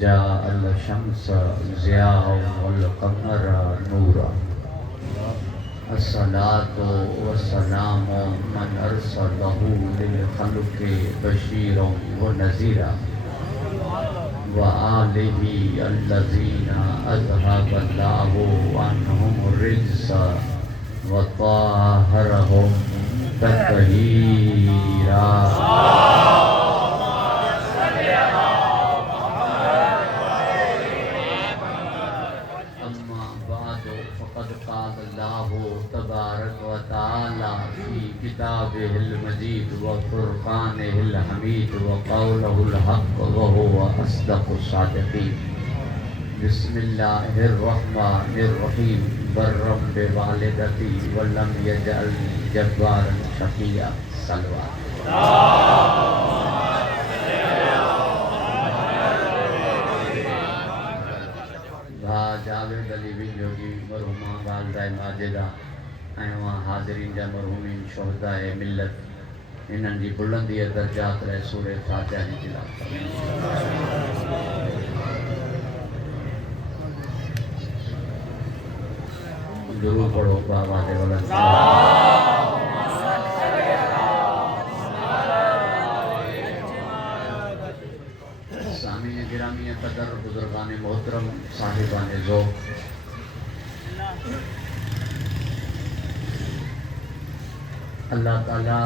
जाअल शम्स ज़ियाअन वल क़मर नूरा। अस्सलातु वस्सलामु मन अरसलहु लिल खल्क़ि बशीरन व नज़ीरा व आलिहि अल्लज़ीना अज़हबल्लाहु अन्हुम रिज्सा व ताहरहुम तत्हीरा। अम्मा बादो फ़क़द क़ाल अल्लाहु तबारक व तआला फ़ी किताबिहिल मजीद व फ़ुरक़ानिहिल हमीद व क़ौलुहुल हक़्क़ व हुवा अस्दक़ुस सादिक़ीन। बिस्मिल्लाहिर रहमानिर रहीम। बर्रम बिवालिदती व लम यजअलनी जब्बारन शक़िय्या। सलवात। जावेद अली विंजोगी मरहुमा वालदा माजिदा ऐं वहाँ हाज़रीन जा मरहुमीन शुहदाए मिल्लत इन्हनि जी बुलंदी दर्जात लाइ सूरे फातिहा जी तिलावत। दुरूद पढ़ो बाबा दे बुलंद। सामीन गिरामी कदर बुजुर्गान मोहतरम साहिबान ज़ौक़, अल्लाह ताला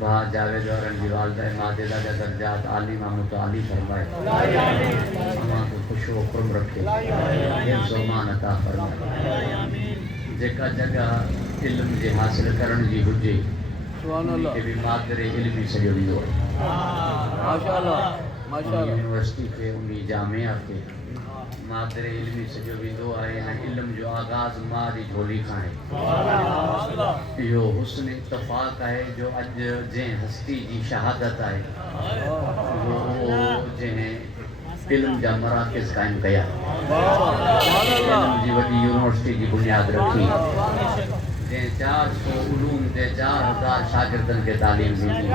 बा जावेद और जी वालिदा माजिदा जा दर्जात आली मुतआली फरमाए। अमा को खुश व खुर्म रखे, हिफ्ज़ व मान अता फरमाए। जेका जगह इल्म जे हासिल करण जी हुजे उनखे भी मादरे इल्मी सॼो वेंदो आहे। माशाअल्लाह माशाअल्लाह। यूनिवर्सिटी खे उन जामिया खे मादरे इल्मी सॼो वेंदो आहे। हिन इल्म जो आगाज़ मां जी झोली खां आहे। इहो हुस्न इत्तफ़ाक़ आहे जो अॼु जंहिं हस्ती जी शहादत आहे उहो जंहिं इल्म जा मराकिज़ क़ाइमु कया, इल्म जी वॾी यूनिवर्सिटी जी बुनियाद रखी, जंहिं 400 उलूम ते 4000 शागिर्दनि खे तालीम ॾिनी,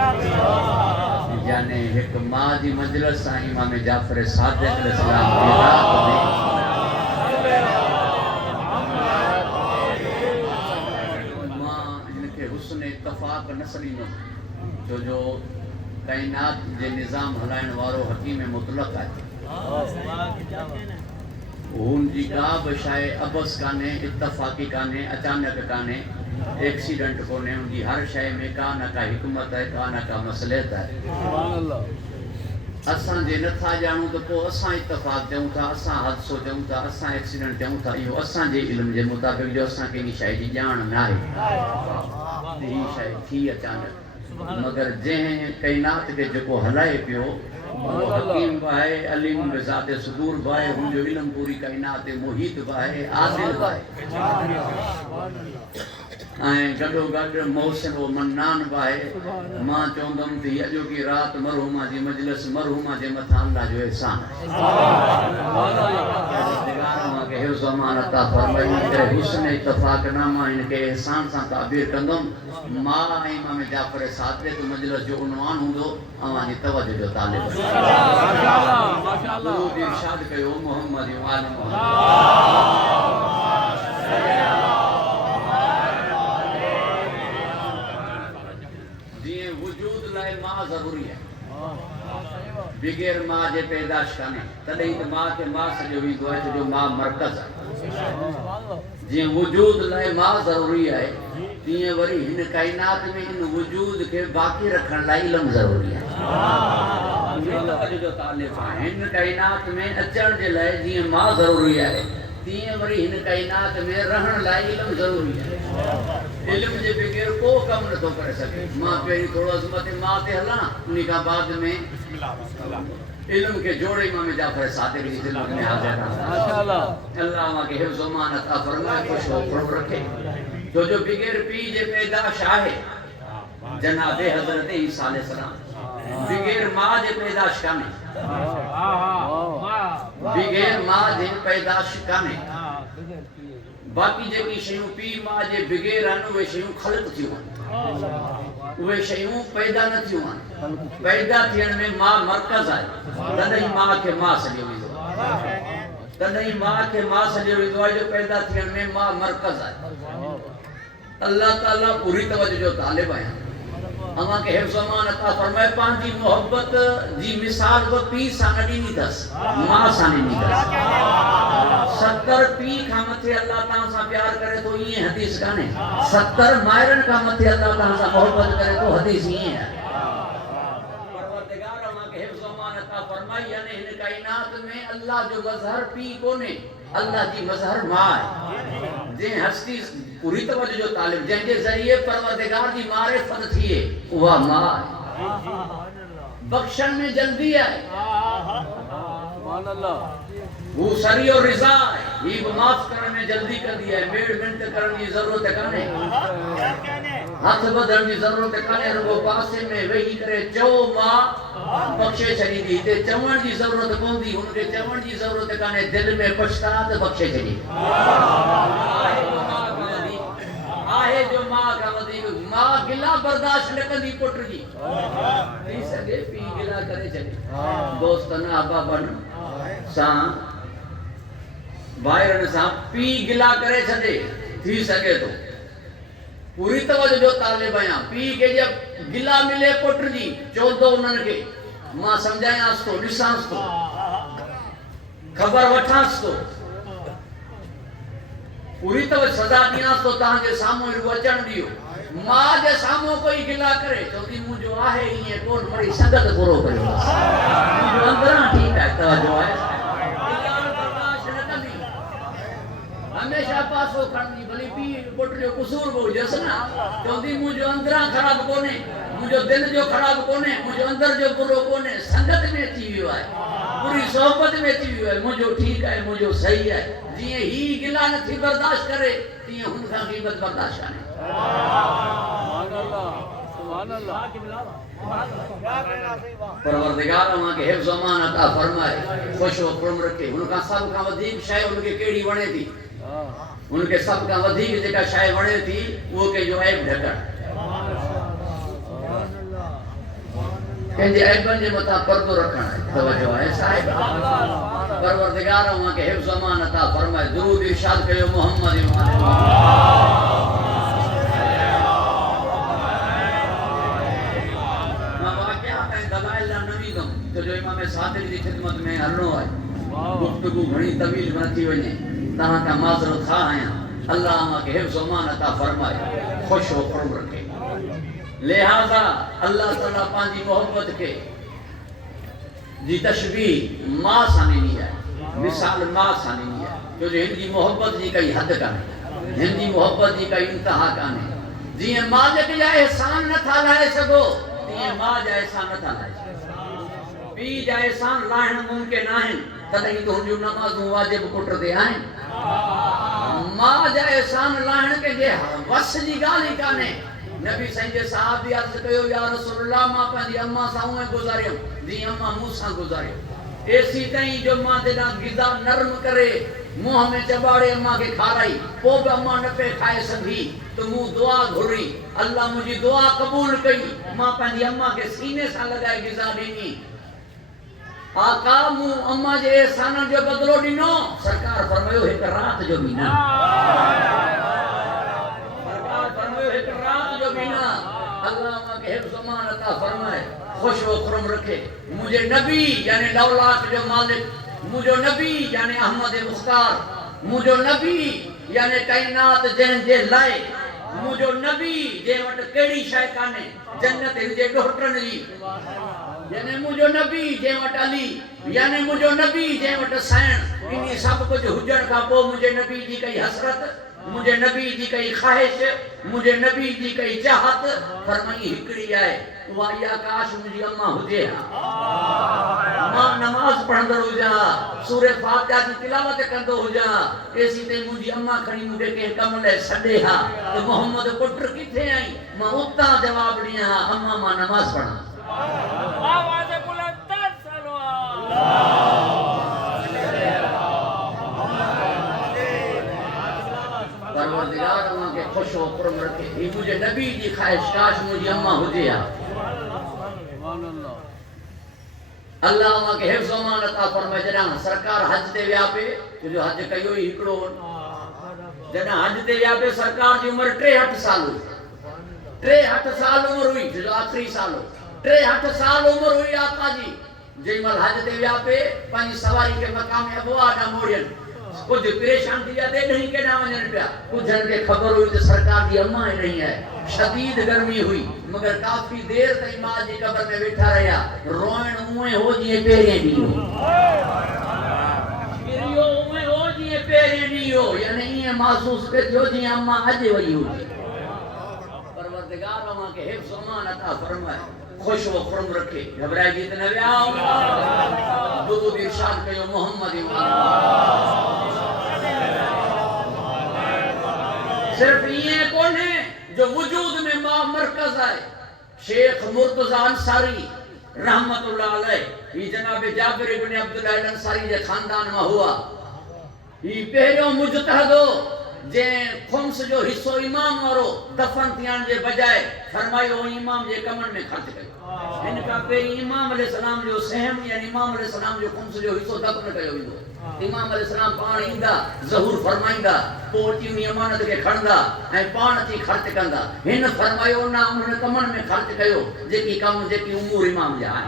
यानी हिकु मां जी मजलिस सां इमाम जाफ़र सादिक़ अलैहिस्सलाम जी रात में मां हिनखे हुस्न इत्तफ़ाक़ न सॾींदुमि छो जो काइनात जे निज़ाम हलाइण वारो हकीम मुतलक़ आहे। हुन जी का बि शइ अबस कान्हे, इत्तफ़ाक़ी कान्हे, अचानक कान्हे, एक्सीडेंट कोन्हे। उनजी हर शइ में का न का हिकमत आहे, का न का मसलियत आहे। असां जे नथा ॼाणूं त पोइ असां इत्तफ़ाक़ चऊं था, असां हादिसो चऊं था, असां एक्सीडेंट चऊं था। इहो असांजे इल्म जे मुताबिक़ जो असांखे इन शइ जी ॼाण न आहे। हीअ शइ थी अचानक, मगर जंहिं काइनात खे जेको हलाए पियो वो हकीम बि आहे, अलीम बि ज़ाते सुदूर बि आहे, हुनजो इल्म पूरी काइनात ते मुहीत बि आहे, आदिल बि आहे ऐं गॾोगॾु मोहसिन व मन्नान बि आहे। मां चवंदुमि त हीअ अॼोकी राति मरहुमा जी मजलिस मरहुमा जे मथां अल्लाह जो एहसान आहे। हिफ्ज़ व मान अता फरमाए। हुस्न इत्तफ़ाक़ नामा हिनखे एहसान सां ताबीर कंदुमि। मां ऐं इमाम जाफ़र सादिक़ मजलिस जो उनवान हूंदो अवां जी तवज्जो जो तालिब। दुरूद इरशाद कयो मोहम्मद व आल मोहम्मद। जीअं वजूद लाइ मां ज़रूरी आहे, बग़ैर मां जे पैदाश कान्हे, तॾहिं त मां खे मां सॼो वेंदो आहे छो जो मां मरकज़ आहे। जीअं वजूद लाइ मां ज़रूरी आहे, तीअं वरी हिन काइनात में इन वजूद खे बाक़ी रखण लाइ इल्म ज़रूरी आहे। हिन काइनात में अचण जे लाइ जीअं मां ज़रूरी आहे, तीअं वरी हिन काइनात में रहण लाइ इल्म ज़रूरी आहे। इल्म जे बग़ैर को कमु नथो करे सघे। मां पहिरीं थोरो अज़मत मां ते हलां, उन खां बाद में इल्म के जोड़े इमाम जाफ़र सादिक़ जी खिदमत में हाज़िर आहियां। माशाअल्लाह। अल्लाह मांखे हिफ्ज़ व मान अता फरमाए, खुश व खुर्म रखे। छो जो बग़ैर पीउ जे पैदाश आहे जनाबे हज़रत ईसा अलैहिस्सलाम, बग़ैर मां जे पैदाश कान्हे, बग़ैर मां जे पैदाश कान्हे। बाक़ी जेकी शयूं पीउ मां जे बग़ैर आहिनि उहे शयूं ख़लक़ थियूं आहिनि। उहे शयूं पैदा न थियूं आहिनि। पैदा थियण में मां मरकज़ आहे, तॾहिं मां खे मां सॼो वेंदो आहे, तॾहिं मां खे मां सॼो वेंदो आहे जो पैदा थियण में मां मरकज़ आहे। अल्लाह ताला पूरी तवज्जो जो तालिब आहियां। अमा के हिफ्ज़ अमान अता फरमाए पंहिंजी मोहब्बत जी मिसाल बि पीउ सां न ॾिनी अथसि, मां सां ॾिनी अथसि। 70 पीउ खां मथे अल्लाह तव्हां सां प्यार करे थो, ईअं हदीस कान्हे। 70 मायरनि खां मथे अल्लाह तव्हां सां मोहब्बत करे थो, हदीस ईअं आहे। परवरदिगार अमा के हिफ्ज़ अमान अता फरमाई यानी हिन काइनात में अल्लाह जो मज़हर पीउ कोन्हे, अल्लाह जी मज़हर मां आहे। जंहिं हस्ती पूरी तवज्जो जो तालिब जंहिंजे ज़रिए परवरदिगार जी मारिफत थिए उहा मां आहे। बख्शण में जल्दी आहे, वो सरी और रिज़ा है, ये माफ करने में जल्दी कर दिया है। मेड़ मिनट करने की जरूरत काने, हाथ बदलने की जरूरत काने। रुगो पासे में वही करे चो मां बख्शे छड़ी दी ते चवण की जरूरत कोंदी, उनके चवण की जरूरत काने। दिल में पछतात बख्शे छड़ी आहे जो मां का वधीक मां गिला बर्दाश्त न कंदी पुट जी थी सके पी गिला करे छड़ी। दोस्त ना अबा बन सां भाइरनि सां पी गिला करे छॾे थी सके तो। पूरी तवज्जो जो तालिब आहियां। पी के जब गिला मिले पुट जी चवंदो उन्हनि खे मां सम्झायांसि थो, ॾिसांसि थो, ख़बर वठांसि थो, पूरी तवज्जो सज़ा ॾियांसि थो, तव्हांजे साम्हूं रुॻो अचणु ॾियो। मां जे साम्हूं कोई गिला करे चवंदी मुंहिंजो आहे ईअं कोन, वरी संगत पूरो कयो, मुंहिंजो अंदरां ठीकु आहे, तवज्जो आहे। हमेशा पासो खणंदी, भली पी पुट जो कसूर बि हुजेसि न, चवंदी मुंहिंजो अंदरां ख़राब कोन्हे, मुंहिंजो दिलि जो ख़राब कोन्हे, मुंहिंजो अंदर जो बुरो कोन्हे, संगत में अची वियो आहे, पूरी सोहबत में अची वियो आहे, मुंहिंजो ठीकु आहे, मुंहिंजो सही आहे। जीअं ही गिला नथी बर्दाश्त करे तीअं हुन खां ग़ीबत बर्दाश्त कान्हे। परवरदिगार मां के हिफ्ज़ अमान अता फरमाए, खुश व खुर्म रखे। हुन खां सभ खां वधीक शइ हुनखे कहिड़ी वणे थी, हुनखे सभ खां वधीक जेका शइ वणे थी उहो कंहिंजो ऐब ढकणु, कंहिंजे ऐबनि जे मथां पर्दो रखणु आहे, तवज्जो आहे साहिब। परवरदिगार मां के हिफ्ज़ अमान अता फरमाए, दुरूद इरशाद कयो मोहम्मद तो जो इमाम सादिक की खिदमत में हलनो है, गुफ्तगू घणी तवील न थी वने, तहां का माज़रत खा आया। अल्लाह मां के हिफ्ज़ अमान अता फरमाए, खुश व खुर्म रखे। लिहाजा अल्लाह ताला पांजी मोहब्बत के जी तशबीह मां सां ॾिनी आहे, मिसाल मां सां ॾिनी आहे, छो जो हिन जी मोहब्बत जी काई हद कान्हे, हिन जी मोहब्बत जी काई इंतहा कान्हे। जीअं मालिक जा एहसान नथा लाहे सघो तीअं मां जा एहसान नथा लाहे सघो। पी जा एहसान लाहिण मुमकिन आहिनि, तॾहिं तो हुनजूं नमाज़ूं वाजिब पुट ते आहिनि। मां जा एहसान लाहिण कंहिंजे वस जी ॻाल्हि ई कान्हे। नबी साईं जे साहबी अर्ज़ कयो, या रसूलल्लाह मां पंहिंजी अम्मा सां उहे गुज़ारियमि जीअं अम्मा मूं सां गुज़ारियो। एसी ताईं जो मां जॾहिं ग़िज़ा नरम करे मुंहं में चॿाड़े अम्मा खे खाराई, पोइ बि अम्मा न पे खाए सघी त मूं दुआ घुरी, अल्लाह मुंहिंजी दुआ क़बूल कई। मां पंहिंजी अम्मा खे सीने सां लॻाए ग़िज़ा ॾिनी। आका मूं अम्मा जे एहसाननि जो बदिलो ॾिनो। सरकार फरमायो हिकु राति जो बि न, सरकार फरमायो हिकु राति जो बि न। अल्लाह मां के हिफ्ज़ अमान अता फरमाए, खुश व खुर्म रखे। मुंहिंजे नबी यानी लौलाक जो मालिक, मुंहिंजो नबी यानी अहमद मुख्तार, मुंहिंजो नबी यानी काइनात जंहिंजे लाइ, मुंहिंजो नबी जंहिं वटि कहिड़ी शइ कान्हे जन्नत हिनजे ॾोहटनि जी, यानी मुंहिंजो नबी जंहिं वटि अली, यानी मुंहिंजो नबी जंहिं वटि साइण, इन सभु कुझु हुजण खां पोइ मुंहिंजे नबी जी कई हसरत, मुंहिंजे नबी जी कई ख़्वाहिश, मुंहिंजे नबी जी कई चाहत फरमाई हिकिड़ी आहे, उहा इहा काश मुंहिंजी अम्मा हुजे हा, मां नमाज़ पढ़ंदड़ हुजां, सूरे फातिहा जी तिलावत कंदो हुजां, एसी ताईं मुंहिंजी अम्मा खणी मूंखे कंहिं कम लाइ सॾे हा त मोहम्मद पुट किथे आई, मां उतां जवाबु ॾियां हा अम्मा मां नमाज़ पढ़ां। परवरदिगार के खुश खुश हो कुर्म रखे। ये मुझे नबी जी ख्वाहिश काश मुझे अम्मा हुजे या अल्लाह अम्मा के हिफ्ज़ अमान अता फरमाए। जॾहिं सरकार हज ते विया पे जो हज कयो ही हिकिड़ो जॾहिं हज ते विया पे सरकार जी उम्र 63 साल हुई। 63 साल उम्र हुई जो आखिरी साल हो 63 साल उम्र हुई आका जी। जंहिंमहिल हज ते विया पे पंहिंजी सवारी के मकाम अबुआ ॾांहुं मोड़ियनि। कुछ परेशान थी जाते नहीं के ना वजन पिया। कुछ जन के खबर हुई तो सरकार की अम्मा ही नहीं है। शदीद गर्मी हुई मगर काफी देर तक मां जी कब्र में बैठा रहा। रोइण उए हो जी पेरे दी हो गिरियो उए हो जी पेरे दी हो यानी ये महसूस पे जो जी अम्मा अज वही हो। परवरदिगार अम्मा के हिफ्ज़ अमान अता फरमाए। खुश हो खुर्म रखे घबराए जी त न विया। दुरूद इरशाद कयो मोहम्मद सिर्फ ये कौन है जो वजूद में मां मरकज है। शेख मुर्तजा अंसारी रहमतुल्लाह अलैह ये जनाब जाबिर इब्न अब्दुल्लाह अल अंसारी जे खानदान में हुआ। ये पहलो मुजतहद जे खुम्स जो हिस्सो इमाम वारो दफन थियण जे बजाय फरमायो इमाम जे कमन में खर्च कयो। इनका पहिरीं इमाम अलैहिस्सलाम जो सहम यानी इमाम अलैहिस्सलाम जो खुम्स जो हिस्सो दफन कयो वेंदो। इमाम अलैहिस्सलाम पाण ईंदा ज़हूर फरमाईंदा पोइ अची उन अमानत के खणंदा ऐं पाण अची ख़र्च कंदा। हिन फरमायो ना उन्होंने कमन में खर्च कयो जेकी कम जेकी उमूर इमाम जा आहे।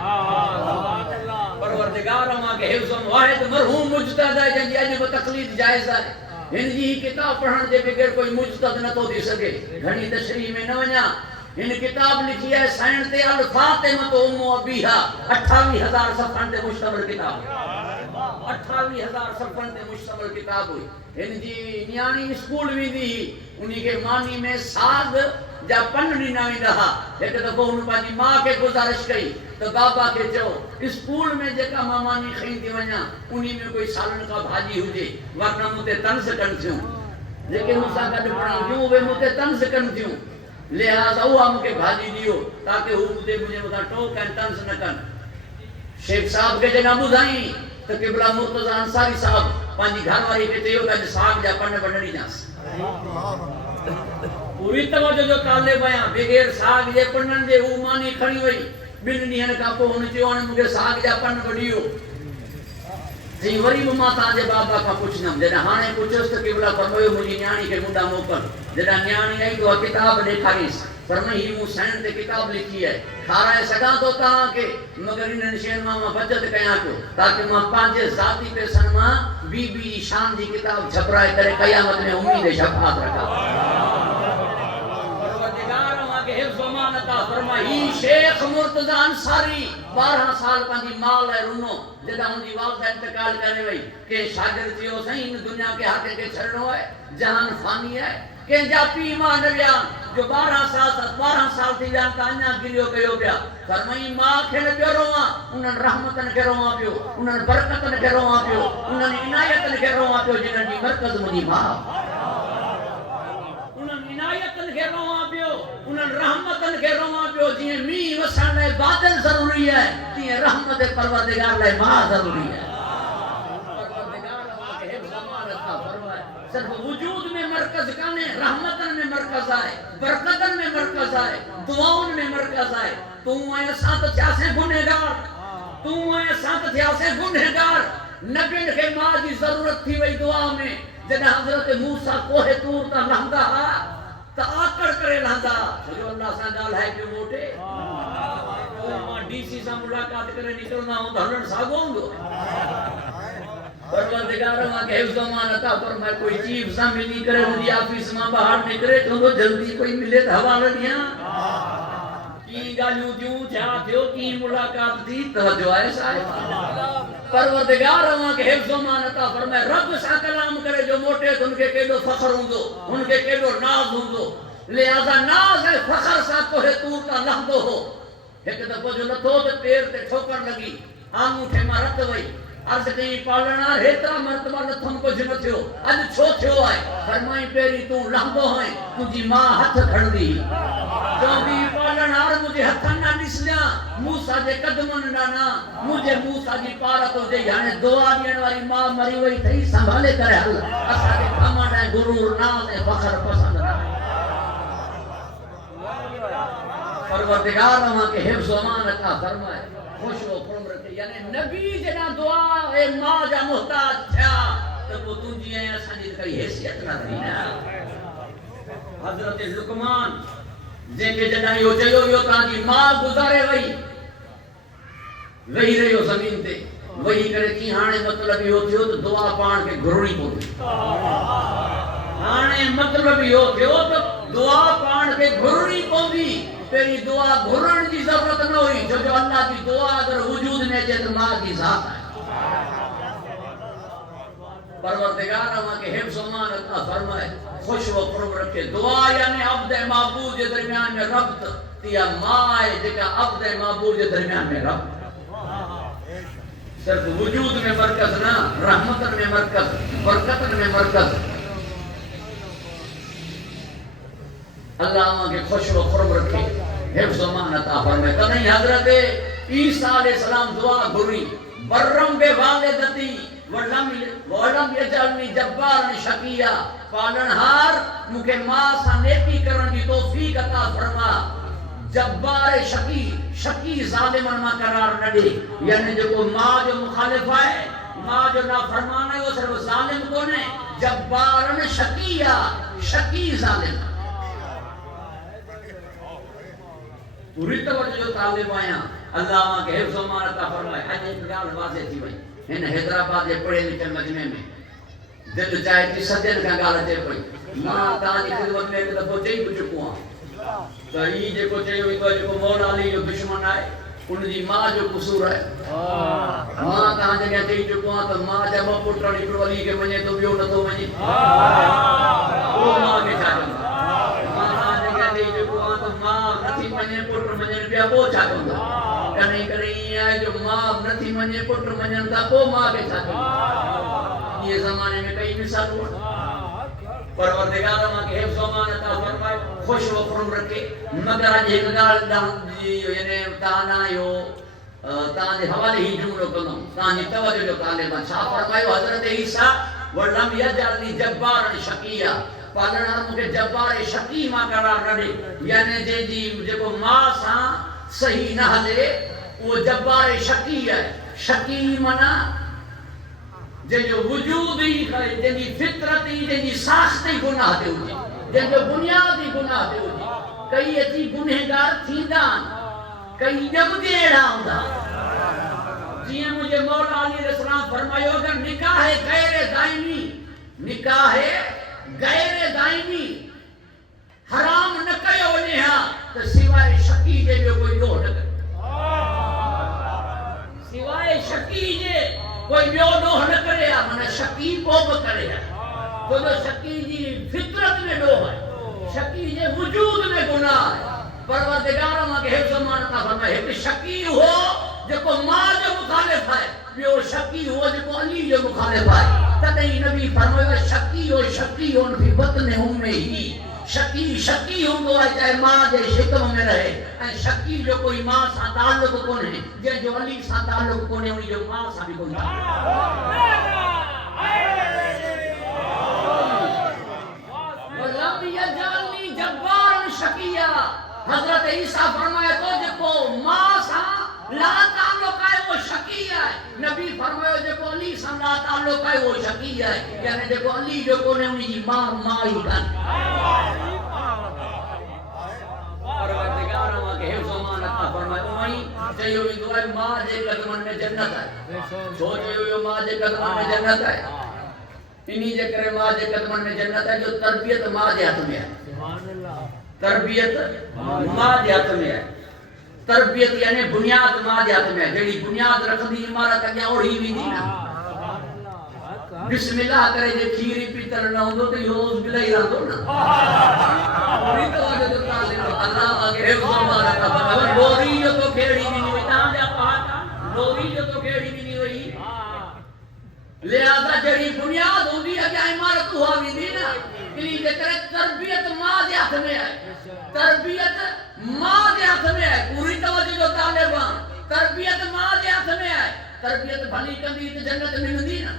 परवरदिगार अम्मा के हिफ्ज़ वाहिद मरहूम मुजतहद है जंहिंजी अॼु बि तक़लीद जाइज़ आहे। हिन जी किताब पढ़ण जे बगैर कोई मुजतहद नथो थी सघे। घणी तशरीह में न वञा। हिन किताब लिखी है साइण ते अल फातिमा तो उम्मु अबीहा 28000 सफ़हन ते मुश्तमिल किताब 28000 सफ़हन ते मुश्तमिल किताब हुई। हिन जी न्याणी स्कूल वेंदी उन्हीं के मानी में साग जा पन ॾिना वेंदा हा। हिकु दफ़ो हुन पंहिंजी मां खे गुज़ारिश कई तो बाबा के चओ स्कूल में जेका मां मानी खई थी वञा उन्हीं में कोई सालन का भाॼी हुजे वरना मूं ते तंज़ कनि थियूं। जेके मूंसां गॾु पढ़ी थियूं उहे मूं ते तंज़ कनि थियूं। लिहाज़ा उहा मूंखे भाॼी ॾियो ताकि हू मुंहिंजे मथां टोक ऐं तंज़ न कनि। शेख साहब खे जॾहिं ॿुधाई तो क़िबला मुर्तज़ा अंसारी साहब पंहिंजी घरवारी खे चयो त अॼु साग जा पन बन ॾींदासीं। पूरी तवजो जो तालिब आहियां बग़ैर साग जे पननि जे हू मानी खणी वई। 2 ॾींहंनि खां पोइ हुन चयो हाणे मूंखे साग जा पन ॾियो। जी वरी भी मां ताजे बाबा का पुछनम जॾहिं हाणे पुछियसि त क़िबला फरमायो मुंहिंजी न्याणी खे मुंडा मोकल। जॾहिं न्याणी आई तो किताब ॾेखारीस फरमाई ही मूं साइण ते किताब लिखी है खाराए सघां थो तव्हांखे मगर इन्हनि शयुनि मां बचत कयां पियो ताकि मां पंहिंजे ज़ाती पैसनि मां बीबी जी शान जी किताब छपराए करे क़यामत में उम्मीद शफ़ाअत रखां। फरमाई शेख मुर्तजा अंसारी 12 साल पंहिंजी माल ऐं रुनो जॾहिं हुनजी वालदा इंतकाल करे वई के शागिर्द चयो साईं इन दुनिया के हक़ खे छॾणो आहे जहान फानी आहे। कंहिंजा पीउ मां न विया जो 12 साल थी विया त अञा गिलियो कयो पिया। फरमाई मां खे न पियो रोवां उन्हनि रहमतनि खे रोवां पियो उन्हनि बरकतनि खे रोवां पियो उन्हनि इनायतनि खे रोवां पियो जिन्हनि जी मरकज़ मुंहिंजी मां उन्हनि इनायतनि खे रोवां पियो उन्हनि रहमतनि खे रोवां पियो। जीअं मींहुं वसण लाइ बादल ज़रूरी आहे तीअं रहमत परवरदिगार लाइ मां ज़रूरी आहे। सिर्फ वजूद में मरकज काने रहमतन में मरकज आए बरकतन में मरकज आए दुआउन में मरकज आए। तू ऐं असां त थियासीं गुनहगार तू ऐं असां त थियासीं गुनहगार। नबियुनि खे मां जी ज़रूरत थी वई दुआ में जॾहिं हज़रत मूसा कोहे तूर तां लहंदा हा त आकड़ करे लहंदा छो अल्लाह सां ॻाल्हाए पियो मोटे मां डीसी सां मुलाक़ात करे निकिरंदा हूं त हलण साॻियो हूंदो। परवरदिगार मां के हिफ्ज़ अमान अता फरमाए कोई चीफ सां मिली करे मुंहिंजी ऑफिस मां ॿाहिरि निकिरे चवंदो जल्दी कोई मिले त हवालो ॾियां की ॻाल्हियूं थियूं छा थियो की मुलाक़ात थी तवजो आहे साहिब। परवरदिगार मां के हिफ्ज़ अमान अता फरमाए रब सां कलाम करे जो मोटे तो उनके केॾो फ़ख्र हूंदो उनके केॾो नाज़ हूंदो। लिहाज़ा नाज़ ऐं फ़ख्र सां कोहे तूर तां लहंदो हो। हिकु दफ़ो जो लथो त पेर ते ठोकर लॻी आङूठे मां रत वई अर्ज़ कई पालना हेतिरा मर्तबा लथम कुझु न थियो अॼु छो थियो आहे। फरमाई पहिरीं तूं लहंदो है तुंहिंजी मां हथ खणंदी चवंदी पालना मुंहिंजे हथनि न ॾिसजां मूसा जे कदमनि ॾांहुं मुंहिंजे मूसा जी पार तो ॾेई हाणे दुआ ॾियण वारी मां मरी वई अथई संभाले करे हल असांखे घमंड ऐं गुरूर नाज़ ऐं फ़ख्र पसंदि न आहे। परवरदिगार अमा के हिफ्ज़ व अमान अता फरमाए खुश व खुर्म रखे यानी नबी जना दुआ ए मां जा मोहताज थिया तो वो तुंजी ऐं असांजी कोई हैसियत न थी ना हज़रत लुकमान जेके जॾहिं इहो चयो इहो तव्हांजी मां गुज़ारे वई वेही रहियो ज़मीन ते वही करे की हाणे मतलब इहो थियो त दुआ पाण खे घुरणी पवंदी हाणे मतलब इहो थियो त दुआ पाण खे घुरणी पवंदी पहिरीं दुआ घुरण जी ज़रूरत न हुई छो जो अल्लाह जी दुआ अगर वजूद में अचे त मां जी ज़ात आहे परवरदिगार अमा के हिफ्ज़ अमान अता फरमाए खुश व खुर्म रखे दुआ यानी अब्द महबूब जे दरमियान में रब्त या मां आहे जेका अब्द महबूब जे दरमियान में रब्त सिर्फ वजूद में मरकज ना रहमतन में मरकज बरकतन में मरकज अल्लाह के खुश व खुर्म रखे हिफ्ज़ अमान अता फरमाए तदई हजरत ईसा अलैहि सलाम दुआ घुरी बर्रम बे वालिदती वलम यजलनी जब्बारन शकिया पालनहार मुखे मां सा नेकी करण की तौफीक अता फरमा जब्बार शकी शकी जालिमन मा करार न दे यानी जो मां जो मुखालिफ है मां जो नाफरमान है वो सिर्फ जालिम कोने जब्बारन शकिया शकी जालिम पूरी तवज्जो जो तालिब आया अल्लाह के हिफ्ज़ अमान अता फरमाए अज एक गाल वाज़े थी वई इन हैदराबाद जे पढ़े लिखे मजमे में दिल चाहे थी सजन का गाल अचे पई मां ताजी खिदमत में त चई भी चुको आ तो ई जेको चयो ई जेको मौला अली जो दुश्मन है उनजी मां जो कसूर है मां ता जगह चई चुको आ तो मां जा पुटड़ी अली के मने तो बियो न तो मने ओ मां के छा कंदा मां ता जगह चई चुको आ तो मां नथी मने पुट मने बिया को छा कंदा कने करे है जो मां नथी मने पुट मने ता को मां के छा कंदा ये जमाने में कई मिसाल परवरदिगार अमा के हिफ्ज़ अमान अता फरमाए खुश व खुर्म रखे मगर आज एक गाल यानी ताना यो ताजे हवाले ही जुमलो कंदम ताजी तवज्जो जो तालिबा छा फरमायो हजरत ईसा वलम यजलनी जब्बारन शकिया पालना मुके जब्बार शकी मा करार न दे यानी जे जी जेको मां सा सही न हले वो जब्बार शकी है शकी माना जे जो वजूद ही है जेनी फितरत ही जेनी साख्त ही गुनाह दे हुजे जे जो बुनियाद ही गुनाह दे हुजे कई अची गुनहगार थींदा कई जब देड़ा हुंदा जिए मुझे मौला अली अलैहिस्सलाम फरमायो अगर निकाह गैर दाइमी हराम न कयो वने हा तो सिवाय शकी जे जो कोई ॾोह न करे सिवाय शकी जे कोई बियो ॾोह न करे माना शकी को बि करे तो शकी जी फितरत में ॾोह है शकी जे वजूद में गुनाह है परवरदिगार मां के हिफ्ज़ अमान अता फरमाए एक शकी हो जेको मां जो मुखालिफ है बियो शकी हो जेको अली जो मुखालिफ है तदई नबी फरमायो शकी हो फी बतन उम्मे ही शकी होंदो है चाहे मां जे शिकम में रहे ऐं शकी जो कोई मां सा ताल्लुक कोने जे जो अली सा ताल्लुक कोने उनी जो मां सा भी कोई वलम यजलनी जब्बारन शकिया हजरत ईसा फरमाया तो जेको मां सा ला ताल्लुक है वो शकी है नबी फरमायो जेको अली सा ला ताल्लुक है वो शकी है यानी जेको अली जो कोने उनी जी मां ही कान परवरदिगार मां के हिफ्ज़ अमान अता फरमाए वही चयो वेंदो है मां जे कदमन में जन्नत है छो चयो मां जे कदमन में जन्नत है इन्हीं जे करे मां जे कदमन में जन्नत है जो तरबियत मां जे हाथ में है सुभान अल्लाह तरबियत मां जे हाथ में है तरबियत यानी बुनियाद मां जे हाथ में है जेडी बुनियाद रखदी इमारत अगे ओढ़ी वेंदी ना बिस्मिल्लाह करे जे खीरी पीतल न होंदो तो यो बिलाई रहंदो ना पूरी तो जो ताले अल्लाह आगे हिफ्ज़ अमान अता फरमाए डोरी जो तो खेड़ी भी नहीं ता जा पाता डोरी जो तो खेड़ी भी नहीं हुई लिहाजा जेडी बुनियाद होंदी अगे इमारत हुआ वेंदी ना इनी जे करे तरबियत मां जे हाथ में है तरबियत मां जे हाथ में है पूरी तवज्जो जो तालिबा तरबियत मां जे हाथ में है तरबियत भली कंदी तो जन्नत मिलंदी ना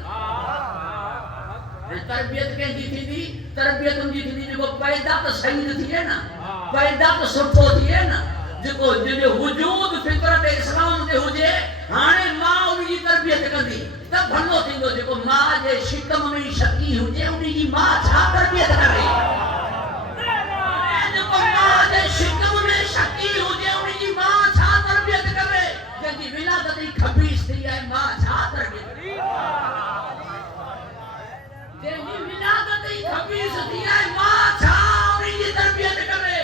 तरबियत के जी थी तरबियत उनकी थी जो पैदा तो सही थी है ना पैदा तो सुठो थी है ना जेको जो वजूद फितरत इस्लाम दे हुजे हाने मां उनकी तरबियत कंदी त भलो थींदो जेको मां जे शिकम में शकी हुजे उनकी मां छा तरबियत करे जेको मां जे शिकम में शकी हुजे उनकी मां छा तरबियत करे जंहिंजी विलादत ई खबीस थी आहे मां छा तरबियत जंहिंजी विलादत ई खबीस थी आहे मां छा उनकी तरबियत करे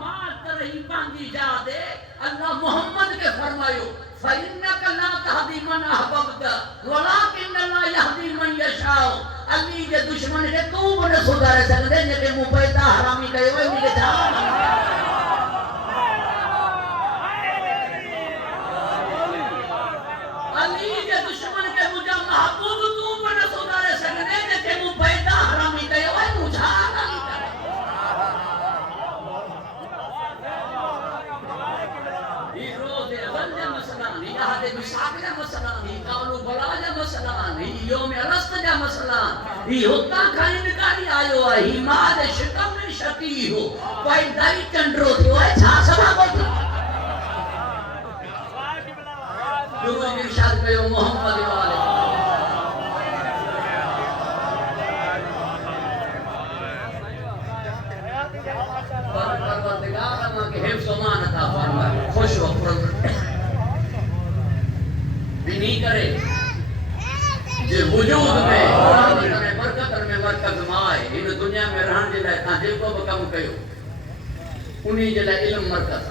मां तरही पंहिंजी जादे अल्लाह मोहम्मद के फरमायो फइन्नक ला तहदी मन अहबब्त वलाकिन अल्लाह यहदी मन यशाओ अली जे दुश्मन के तू बने सुधारे सकदे जेके मुंह पैदा हरामी कयो है उनके छा अली जे दुश्मन के मुझा महबूब तू बने सुधारे सकदे जेके मुंह पैदा हरामी कयो है मुझा अली हदे मिसाक़ मसला नहीं कालू बला जा मसला नहीं यो में अरस्त जा मसला ही होता का इनकारी आयो है ही मां दे शिकम में शकी हो कोई दाई चंड्रो थियो है छा सबब थी गुरु इरशाद कयो मोहम्मद वाले परवरदिगार मां के हिफ्ज़ मान अता फरमाए खुश हो नहीं करे जे वजूद में बरकत में मरकज माए इन दुनिया में रहन जे लाए ता जेको भी कम कयो उन्हीं जे लाए इल्म मरकज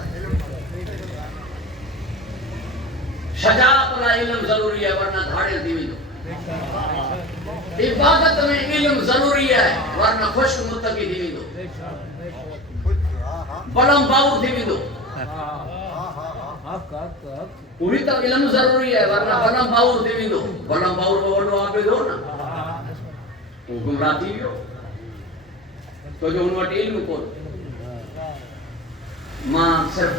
शजाअत ला इल्म जरूरी है वरना धाड़े थी वेंदो इबादत में इल्म जरूरी है वरना खुश्क मुत्तकी थी वेंदो बलम बाउर थी वेंदो पूरी तो इल्म जरूरी है वरना बलम बाउर थी वेंदो बलम बाउर को वडो आपे दो ना वो गुमराह थी वियो तो जो उन वटि इल्म को मां सिर्फ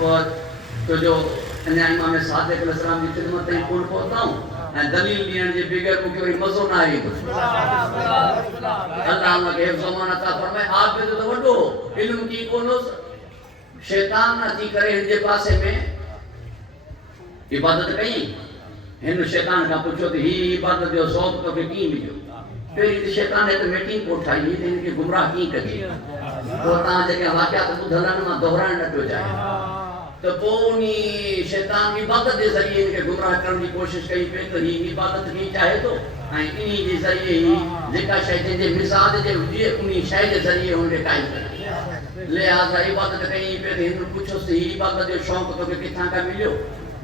तो जो अन्या इमाम सादिक अलैहिस्सलाम की खिदमत में कोन पहुंचाऊं ऐं दलील ॾियण जे बगैर मूंखे वरी मज़ो न आहे अल्लाह मूंखे ज़मान अता फरमाए आबिद तो वॾो इल्म की कोनो शैतान अची करे हिन जे पासे में इबादत कई हिन शैतान का पुछो कि ही इबादत जो शौक़ तो के की मिलियो पहिरीं त शैतान ने तो मीटिंग को ठाई त इनके गुमराह की कजे तो ता जेके वाक़ियात ॿुधल आहिनि मां दोहराइण न पियो चाहियां तो पोनी शैतान इबादत के जरिए इनके गुमराह करने की कोशिश कई पे तो ही इबादत की चाहे तो ऐं इन्हीं के जरिए ही जेका शय जे मिजाज जे हुजे उन्हीं शय जे जरिए उनके कायम करे लिहाजा इबादत कई पे तो हिन पुछोसि ही इबादत जो शौक़ तो के किथां का मिलियो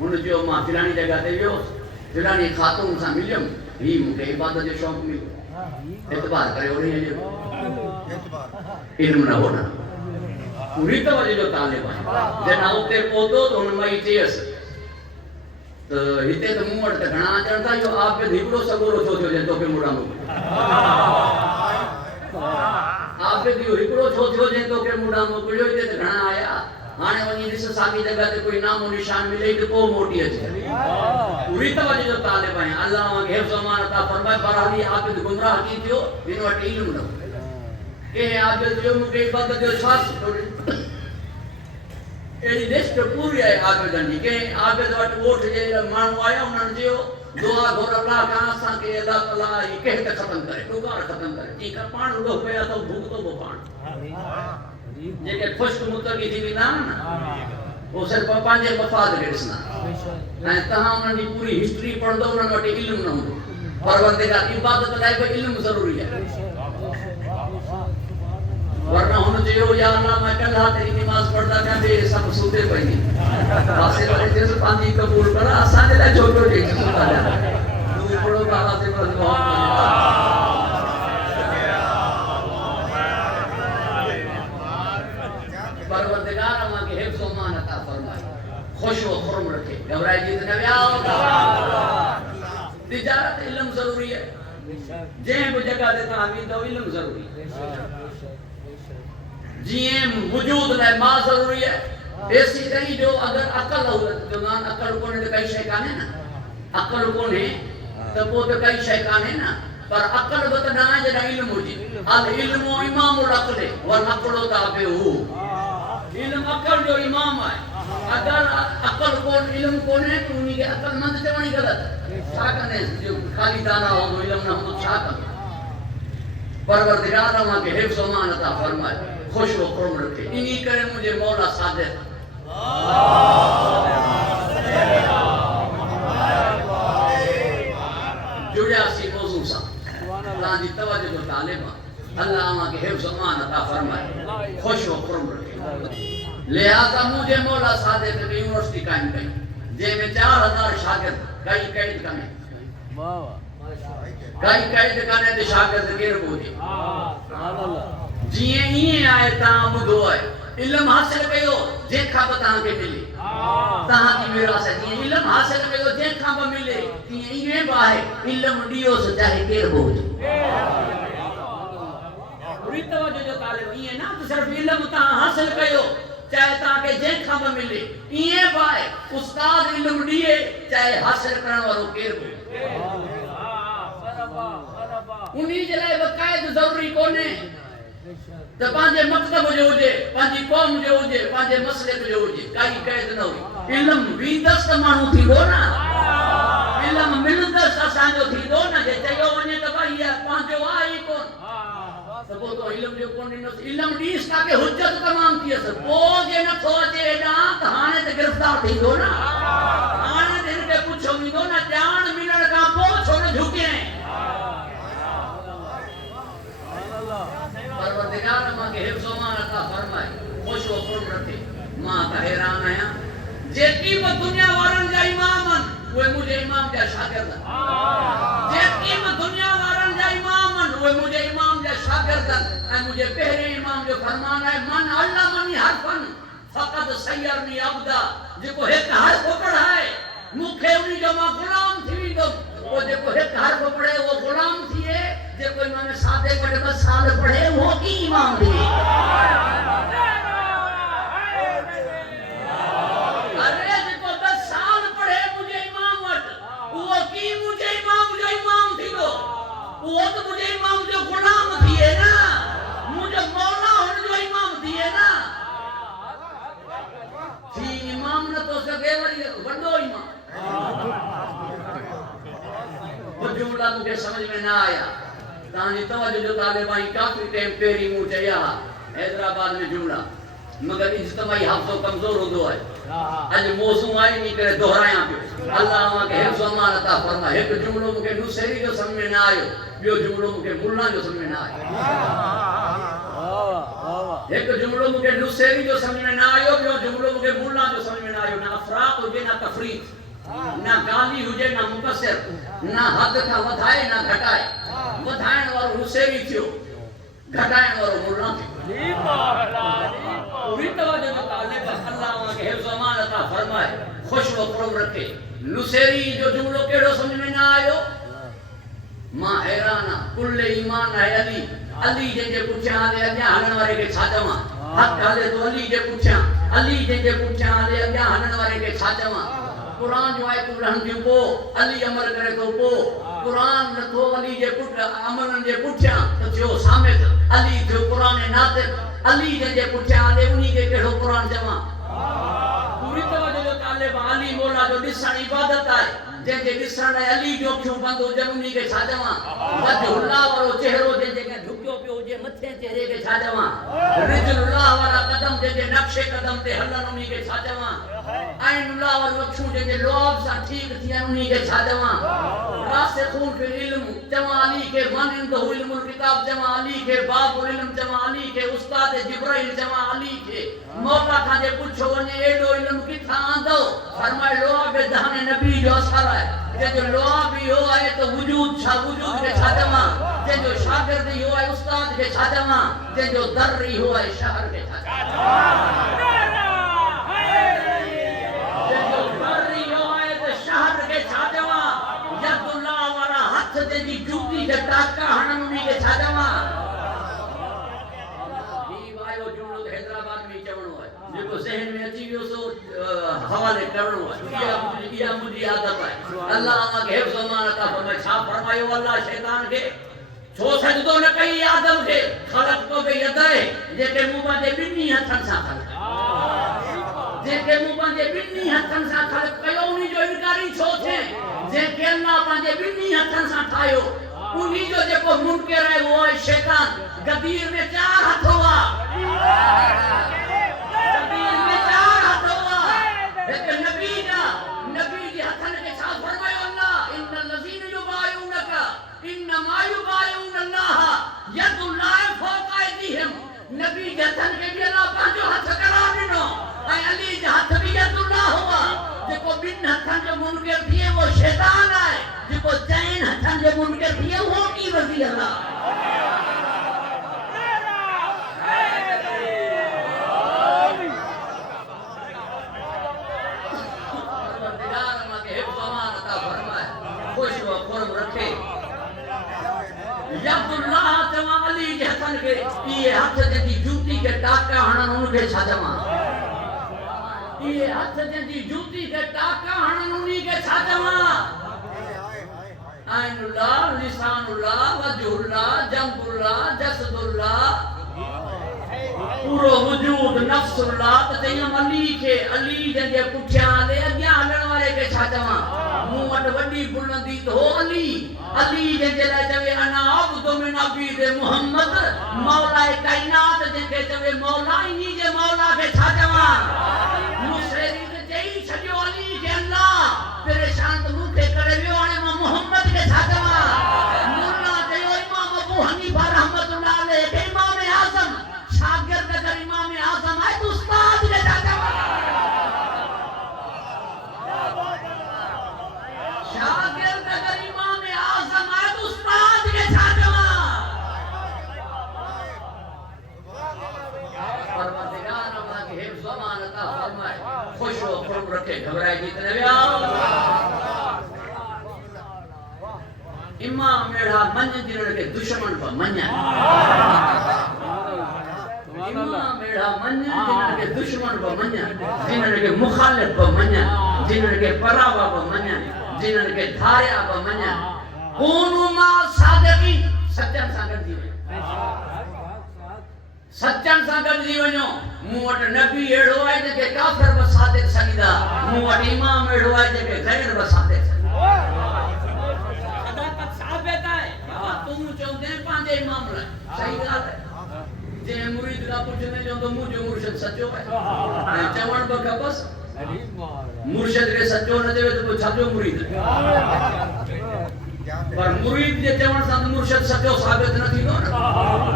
उन जो मां फिलानी जगह ते वियो फिलानी खातून सां मिलियम ही मूंखे इबादत जो शौक़ मिलियो एतबार करे ओड़े जो इल्म न हो ना पूरी तवज्जो जो तालिब है जना उते पहुतो तो उन मई चयस तो हिते तो मूं वटि त घणा अचनि था जो आप पे हिकिड़ो सगोरो छो थियो जे तोखे मुड़ा मोकिलियो आप पे हिकिड़ो छो थियो जे तोखे मुड़ा मोकिलियो हिते त घणा आया हाने वनी ॾिस साॻी जगह ते कोई नामो निशान मिले त पोइ मोटी अचे पूरी तवज्जो जो तालिब है अल्लाह के हिफ्ज़ मान अता फरमाए पर हली आबिद गुमराह की थियो इन वटि इल्म न के आबिद जो मूंखे इबादत जो छा एड़ी लिस्ट पूरी है आबिदन जी के आबिद वटि वोट जे माण्हू आया उन्हनि जो दुआ घोर अल्लाह खां असां के अल्लाह ताला ही कहत खत्म करे टुकार खत्म करे ठीक है पाण उडो पिया तो भूख तो पाण जेके खुश्क मुतकी थी वेंदा ना वो सिर्फ पंहिंजे मफ़ाद खे ॾिसंदा ऐं तव्हां उन्हनि जी पूरी हिस्ट्री पढ़ंदो उन्हनि वटि इल्म न हूंदो परवरदिगार इबादत लाइ बि इल्म ज़रूरी आहे वरना हुन चयो या अल्लाह मैं कल्ह तेरी नमाज पढ़दा था बे सब सुते पई पासे वाले जैसे पानी कबूल करा असां जे लाइ छोटो जे सुता जा तू पढ़ो बाबा से बस परवरदिगार मां के हिफ्ज़ मान अता फरमाए खुश व खुरम रखे घबराए जी न वियाओ तिजारत इल्म जरूरी है जे भी जगह ते ता वेंदो इल्म जरूरी है जिए वजूद लाए मां जरूरी है ऐसी कहीं जो अगर अकल हो जो ना अकल कोने तो कई शय काने ना अकल कोने तो वो तो कई शय काने ना पर अकल बत ना जदा इल्म होजी अल इल्मु इमामुल अकल व नक़लो ताबे हो इल्म अकल जो इमाम है अगर अकल कोन इल्म कोने तो उन्हीं के अकलमंद चवणी गलत छा कने जो खाली दाना हो इल्म ना हो छा कने परवरदिगार अमा के हिफ्ज़ अमान अता फरमाए खुश व खुर्म रखे इन्हीं करे मुझे मौला सादिक जुड़िया सी मौजू सा अल्लाह दी तवज्जो जो तालिब अल्लाह अमा के हिफ्ज़ अमान अता फरमाए खुश व खुर्म रखे लिहाजा मुझे मौला सादिक की यूनिवर्सिटी कायम कई जे में 4000 शागिर्द कई कैद कने कई कैद कने ते शागिर्द केर बोले जिए इए आए ता बुधो है इल्म हासिल कयो जे खा बता के मिले ता की विरासत जिए इल्म हासिल कयो जे खा ब मिले तिए इए बाहे इल्म दियो से चाहे केर बोले पूरी तवज्जो जो तालिब इए ना तो सिर्फ इल्म ता हासिल कयो चाहे ताके जे खब मिले इए बाए उस्ताद इल्म दिए चाहे हासिल करण वालो केर हो उन्हीं जे लाए वकायद जरूरी कोने त पांजे मकतब जो होजे पांजी कौम जो होजे पांजे मसले जो होजे काई कैद न हो इल्म भी दस्त मानू थी दो ना इल्म मिलदस असांजो थी दो ना जे चयो वने त भाई पांजो आई कोन सबो तो इल्म जो कोन न इल्म दीस का के हुज्जत तमाम थी अस पो जे न थो जे ना हाने ते गिरफ्तार थी दो ना हाने दिन के पूछो मी दो ना जान मिलण का पो छोड़ झुके परवरदिगार मां के हिफ्ज़ अमान अता फरमाए खुश व खुर्म रखे मां का हैरान आया जेकी ब दुनिया वारन जा इमामन वे मुझे इमाम जा शागिर्द जेकी ब दुनिया वारन जा इमामन वे मुझे इमाम जा शागिर्द ऐ मुझे पहले इमाम जो फरमान है मन अल्लाह मनी हरफन फकत सयरनी अब्दा जेको एक हरफ पढ़ाए मुखे उनी जो मां गुलाम थी दो वो जेको एक हरफ पढ़े वो गुलाम थिए जे कोई माने सादे पढ़े 10 साल पढ़े वो की इमाम थी अरे जेको 10 साल पढ़े मुझे इमाम वट वो की मुझे इमाम जो इमाम थी दो वो तो मुझे इमाम जो गुलाम थिए ना मुझे मौला हुन जो इमाम थिए ना थी इमाम न तो सके वरी वडो इमाम वो जुमला मुझे समझ में ना आया तानी तवज्जो जो तालिबाई काफी टाइम पेरी मु चया हैदराबाद में जुमला मगर इज्तिमाई हाफो कमजोर होदो है आज मौसू आई नहीं करे दोहराया पे अल्लाह मा के हिफ्ज़ अमान अता फरमा एक जुमलो मुके नुसेरी जो समझ में ना आयो बियो जुमलो मुके मुल्ला जो समझ में ना आयो एक जुमलो मुके नुसेरी जो समझ में ना आयो बियो जुमलो मुके मुल्ला जो समझ में ना आयो ना अफरात हुजे ना तफरीत ना गाली हुजे ना मुकस्सर ना हद का वधाए ना घटाए वधाएण वारो हुसैनी थियो घटाएण वारो मुल्ला थियो पूरी तवज्जो जो तालिब अल्लाह मा के हिफ्ज़ अमान अता फरमाए खुश व खुर्म रखे नुसेरी जो जुमलो केड़ो समझ में ना आयो मां हैराना कुल्ले ईमान है अली अली जे पुछया ले अॻियां हलण वारे के छा चवां हक़ हले तो अली जे पुछया अली जे पुछया ले अॻियां हलण वारे के छा चवां कुरान जो आयतूं रहन थियूं पो अली अमल करे तो पो कुरान नथो अली जे पुठ अमलनि जे पुठियां त थियो सामित अली थियो कुरान नातिक अली जे पुठियां हले उन्ही के कहिड़ो कुरान चवां पूरी तवज्जो जो तालिब अली मौला जो ॾिसण इबादत आहे जंहिंजे ॾिसण लाइ अली जो अखियूं बंद हुजनि उन्ही के छा चवां वजहुल्लाह वारो चेहरो जंहिंजे के झुकियो पियो हुजे मथे चेहरे के छा चवां रिजलुल्लाह वारा कदम जंहिंजे नक्शे कदम ते हलनि उन्ही के छा चवां आइनुल्लाह वारो अखियूं जंहिंजे लुआब सां ठीक थियनि उन्ही के छा चवां रासिखून फिल इल्म चवां अली के मन इंदहु इल्मुल किताब चवां अली के बाबुल इल्म चवां अली के उस्ताद जिब्राइल चवां अली के मौला खां जे पुछो वञे एॾो इल्म किथां आंदो फरमाए लुआब दहने नबी जो असर आहे जंहिंजो लुआब इहो आहे त वजूद छा वजूद के छा चवां जंहिंजो शागिर्द इहो आहे उस्ताद के छा चवां जंहिंजो दर इहो आहे शहर के छा चवां जी जूती के टाका हणन उन्ही के छा चवां ही वायो जुमलो हैदराबाद में चवणो है जेको ज़हन में अची वियो सो हवाले करणो है इहा मुंहिंजी आदत है अल्लाह मा के हिफ्ज़ अमान अता फरमाए छा फरमायो अल्लाह शैतान के छो सजदो न कई आदम के खलक तो बे यदे जेके मुंह जे ॿिन्ही हथनि सां खलक जेके मूं पंहिंजे ॿिन्ही हथनि सां ख़लक़ कयो उन्ही जो इनकारी छो थिए जेके अल्लाह पंहिंजे ॿिन्ही हथनि सां ठाहियो उन्ही जो जेको मुनकिर आहे उहो आहे शैतान गदीर में 4 हथ हुआ गदीर में 4 हथ हुआ हिक नबी जे हथनि खे छा फरमायो अल्लाह इन्नल लज़ीन युबाइऊनका इन्नमा युबाइऊन अल्लाह यदुल्लाहि फौक़ अयदीहिम नबी जे हथनि खे बि अल्लाह पंहिंजो हथ करार ॾिनो ऐं अली जे हथ बि यदुल्लाह हुआ जेको ॿिनि हथनि जो मुनकिर थिए उहो शैतान आहे जेको 4 हथनि जो मुनकिर थिए उहो की वज़ी अल्लाह यदुल्लाह चवा अली जे हथनि खे इहे हथ जंहिंजी जूती खे टाका हणनि उनखे छा चवां इहे हथ जंहिंजी जूती खे टाका हणनि उन्ही खे छा चवां आइनुल्लाह लिसानुल्लाह वजहुल्लाह जंबुल्लाह जसदुल्लाह पूरो वजूद नफ्सुल्लाह त चयम अली खे अली जंहिंजे पुठियां हले अॻियां हलण वारे खे छा चवां मूं वटि वॾी बुलंदी त हो अली जंहिंजे लाइ चवे अना अब्दु मिन अबीद मुहम्मद मौला काइनात जंहिंखे चवे मौला इन्ही जे मौला खे छा चवां मुसैरी त चई छॾियो अली खे अल्लाह परेशान त मूंखे करे वियो हाणे मां मुहम्मद खे छा चवां मुल्ला चयो इमाम अबू हनीफा रहमतुल्लाह अलैह खे इमाम आज़म शागिर्द अगर इमाम आज़म आहे त उस्ताद खे छा चवां शागिर्द अगर इमाम आज़म आहे त उस्ताद खे छा चवां परवरदिगार अल्लाह के हिफ्ज़ अमान अता फरमाए खुश हो खुर्म रखे घबराए जीत न विया इमाम मेढ़ा मन जिन्हनि खे दुश्मन पर मञा इमाम मेढ़ा मन जिन्हनि खे दुश्मन पर मञा जिन्हनि खे मुखालिफ पर मञा जिन्हनि खे परावा पर मञा जिन्हनि खे धारिया पर मञा कूनू मा सादिक़ीन सचनि सां गॾिजी वञो सचनि सां गॾिजी वञो मूं वटि नबी अहिड़ो आहे जेके काफ़िर बि सादिक़ सघींदा मूं वटि इमाम अहिड़ो आहे जेके गैर बि सादिक़ सघींदा साबित आहे तूं चवंदे पंहिंजे इमाम लाइ सही ॻाल्हि आहे जे मुरीद का पुछने जो तो मुझे मुर्शिद सच्चो है चवण बि खपसि मुर्शिद के सच्चो न चवे तो छाजो मुरीद पर मुरीद जे चवण सां मुर्शिद सच्चो साबित न थींदो न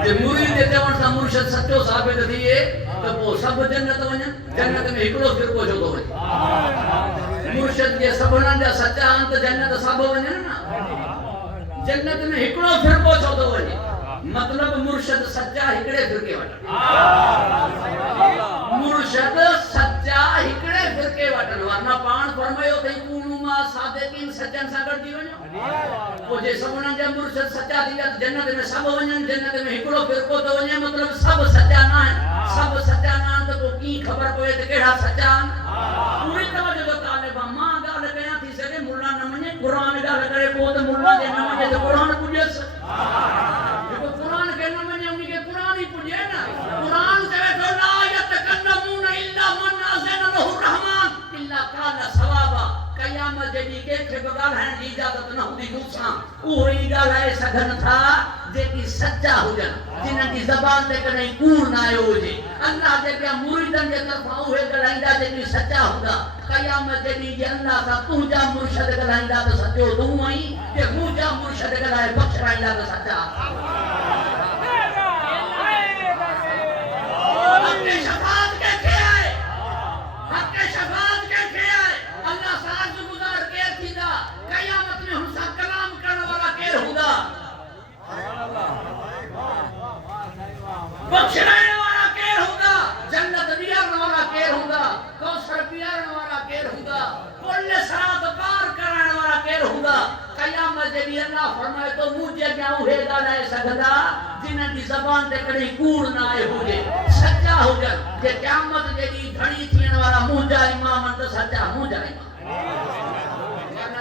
जे मुरीद जे चवण सां मुर्शिद सच्चो साबित थिए त पोइ सभु जन्नत वञनि जन्नत में हिकिड़ो फिरको छो थो वञे मुर्शिद जे सभिनी जा सचा आहिनि त जन्नत सभु वञनि न जन्नत में हिकिड़ो फिरको छो थो वञे मतलब मुर्शिद सच्चा हिकड़े फिरके वटन मुर्शिद सच्चा हिकड़े फिरके वटन वरना पाण फरमायो थई कूनू मा सादिक़ीन सचन सां गॾिजी वञो पोइ जे सभिनी जा मुर्शिद सच्चा थी विया जन्नत में सभु वञनि जन्नत में हिकड़ो फिरको थो वञे मतलब सभु सच्चा न आहिनि सभु सच्चा न आहिनि त पोइ कीअं ख़बर पवे त कहिड़ा सच्चा आहिनि पूरी तवजो जो तालिब मां ॻाल्हि कयां थी सघे मुल्ला न मञे क़ुर ॻाल्हि करे पोइ त मुल्ला जे न मञे त क़ुर पुॼेसि क़यामत जॾहिं कंहिंखे बि ॻाल्हाइण जी इजाज़त न हूंदी मूंसां उहो ई ॻाल्हाए सघनि था जेकी सचा हुजनि जिन्हनि जी ज़बान ते कॾहिं कूड़ न आयो हुजे अल्लाह जे ॿिया मुरीदनि जे तरफ़ां उहे ॻाल्हाईंदा जेकी सचा हूंदा क़यामत जॾहिं जे अल्लाह सां तुंहिंजा मुर्शिद ॻाल्हाईंदा त सचो तूं आहीं जे मुंहिंजा मुर्शिद ॻाल्हाए बख़्शाईंदा त सचा बख्शने वाला केर होगा जन्नत दियारन वाला केर होगा कौसर पियारन वाला केर होगा कुल सरात पार कराने वाला केर होगा क़यामत जॾहिं अल्लाह फरमाए तो मुंहिंजे अॻियां उहे ॻाल्हाए सघंदा जिन्हनि जी ज़बान ते कॾहिं कूड़ न आहे हुजे सचा हुजनि जे क़यामत जॾहिं धणी थियण वारा मुंहिंजा इमाम त सचा मुंहिंजा इमाम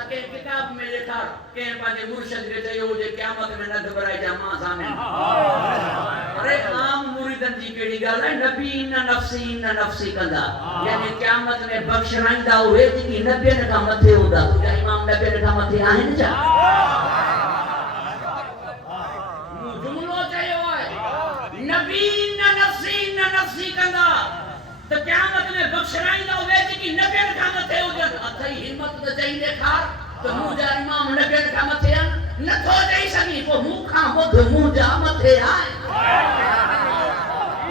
के किताब में लिखा के पांचे मुर्शिद के चयो जे क़यामत में न घबराए जा मां सामने अरे आम मुरीदन जी केड़ी जड़ी गाल है नबी न नफ्सी कंदा यानी क़यामत में बख्शराइंदा हुए कि नबी ने का मथे होदा तो क्या इमाम नबी ने का मथे आहिन जा जुमलो चयो है नबी न नफ्सी कंदा तो क़यामत में बख्शराइंदा हुए कि नबी ने का मथे होदा अथई हिम्मत तो चई देखा तो मुजा इमाम नबी ने का मथे न तो चई सकी को मुंह खा वो मुजा मथे आए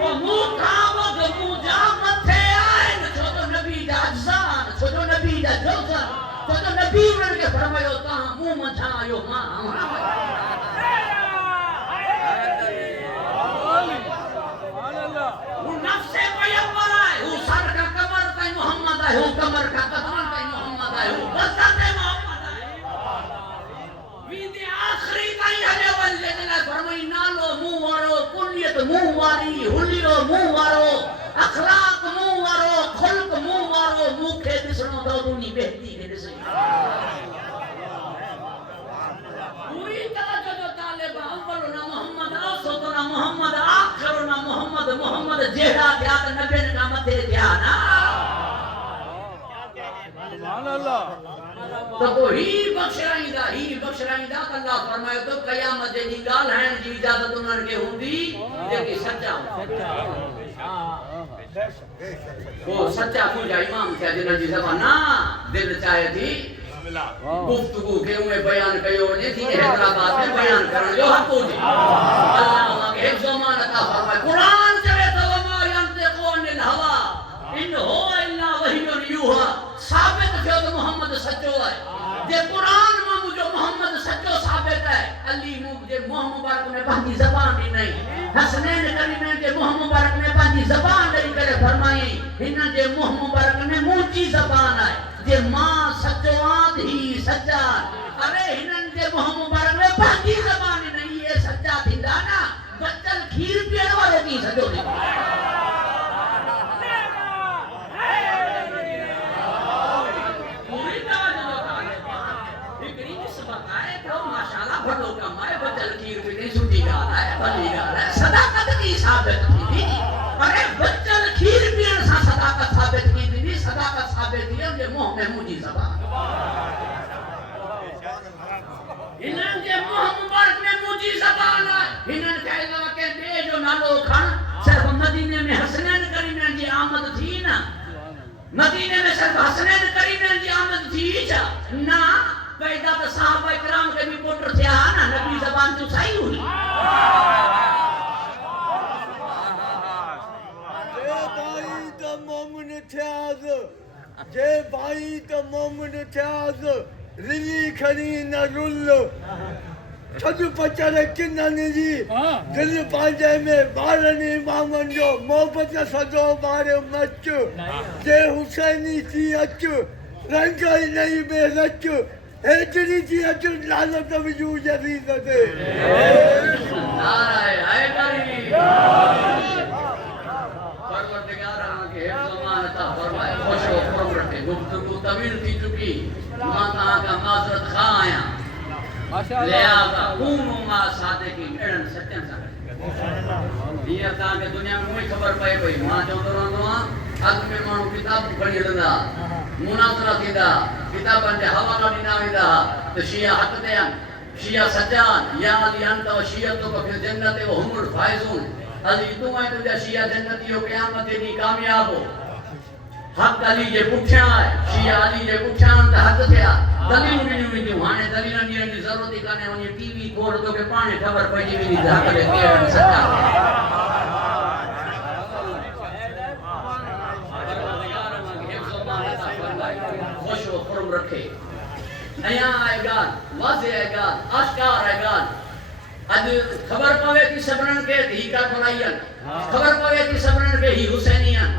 वो मुखा वो मुजा मथे आए न छो तो नबी दा अज़ान छो तो नबी दा जोज़न छो तो नबी उन के फरमायो ता मुंह मथा आयो मां वो नफ्से पैगंबर है वो सर का कमर का मोहम्मद है वो कमर का कदम का मोहम्मद है वो बसते मोहम्मद है विदे आखिरी ताई हले वल्ले ने फरमाई नालो मुंह वारो कुनियत मुंह वारी हुलियो मुंह वारो अखलाक मुंह वारो खुल्क मुंह वारो मुखे दिसणो तो दुनी बेहती के दिसई पूरी तरह जो तालिब अव्वल ना मोहम्मद औसत ना मोहम्मद आखिर ना मोहम्मद जेड़ा क्या त नबी ने का मथे दिया ना सुभान अल्लाह तो को ही बख्शराइंदा अल्लाह फरमायो तो क़यामत जी गाल है जी इजाजत उनन के हुंदी जेके सच्चा वो सच्चा मुझा इमाम थे जिन जी ज़बान ना दिल चाहे थी गुफ्तगू के उमे बयान कयो ने थी हैदराबाद में बयान करण जो हक हुजे अल्लाह के हिफ्ज़ मान अता फरमाए कुरान चवे तो मा यंतिकु अनिल हवा इन हो इल्ला वहियुन यूहा साबित थियो तो मोहम्मद सच्चो है जे कुरान में मुझे मोहम्मद सच्चो साबित है अली मुझे मुंह मुबारक में पंहिंजी ज़बान दी नहीं हसनैन करीमैन के मुंह मुबारक में पंहिंजी ज़बान दी करे फरमाई हिन जे मुंह मुबारक में मुंहिंजी ज़बान है जे मां सच्चो आद ही सच्चा अरे हिनन जे मुंह मुबारक में पंहिंजी ज़बान नहीं ये सच्चा थींदा ना बचल खीर पीअण वारो की सच्चो थी भलो कमाए बचल खीर भी नहीं सुधी गाल है भली गाल है सदाकत की साबित थी अरे बचल खीर पीण सा सदाकत साबित की थी सदाकत साबित थी जे मुंह में मुंहिंजी ज़बान हिनन जे मुंह मुबारक में मुंहिंजी ज़बान है हिनन कहे के बे जो नालो खण सिर्फ मदीने में हसनैन करीमैन जी आमद थी ना मदीने में सिर्फ हसनैन करीमैन जी आमद थी छा ना पैदा तो साहबा इकराम के भी पुत्र थे ना नबी ज़बान तो सही हुई जे भाई तो मोमिन थियास रिली खणी न रुल छद पचर किनन जी दिल पांजे में बारनी मामन जो मोहब्बत सजो बारे मच जे हुसैनी थी अच रंग नहीं में रच हेजरी जी अच लालत विजू जरी दे नाराए आए करी परवरदिगार के हिफ्ज़ मान अता फरमाए खुश हो खुरम रखे गुफ्तगू तवील थी चुकी मां ता का माजरत खा आया माशाअल्लाह लिहाजा कूनु मा सादिकीन एड़न सच्चन सा ये ता के दुनिया में कोई खबर पए पई मां चवंदो रहंदो आ अग में माण्हू किताब पढ़ी हलंदा मुनाज़रा थींदा किताबनि जा हवाला ॾिना वेंदा त शिया हक़ ते आहिनि शिया सच्चा आहिनि या अली अंत व शियतुक फिल जन्नत व हुमुल फाइज़ून अली तूं ऐं तुंहिंजा शिया जन्नती हो क़यामत जे ॾींहुं कामयाब हो हक़ अली जे पुठियां आहे शिया अली जे पुठियां त हक़ थिया दलीलूं ॾिनियूं वेंदियूं हाणे दलीलनि ॾियण जी ज़रूरत ई कान्हे वञी टीवी खोल तोखे पाणे ख़बर पइजी वेंदी त हक़ ते केरु आहिनि सच्चा खुश हो खुरम रखे नया आएगा वाज़े आएगा आश्कार आएगा अज खबर पवे थी सबरन के ही का फलाइयन खबर पवे थी सबरन के ही हुसैनियन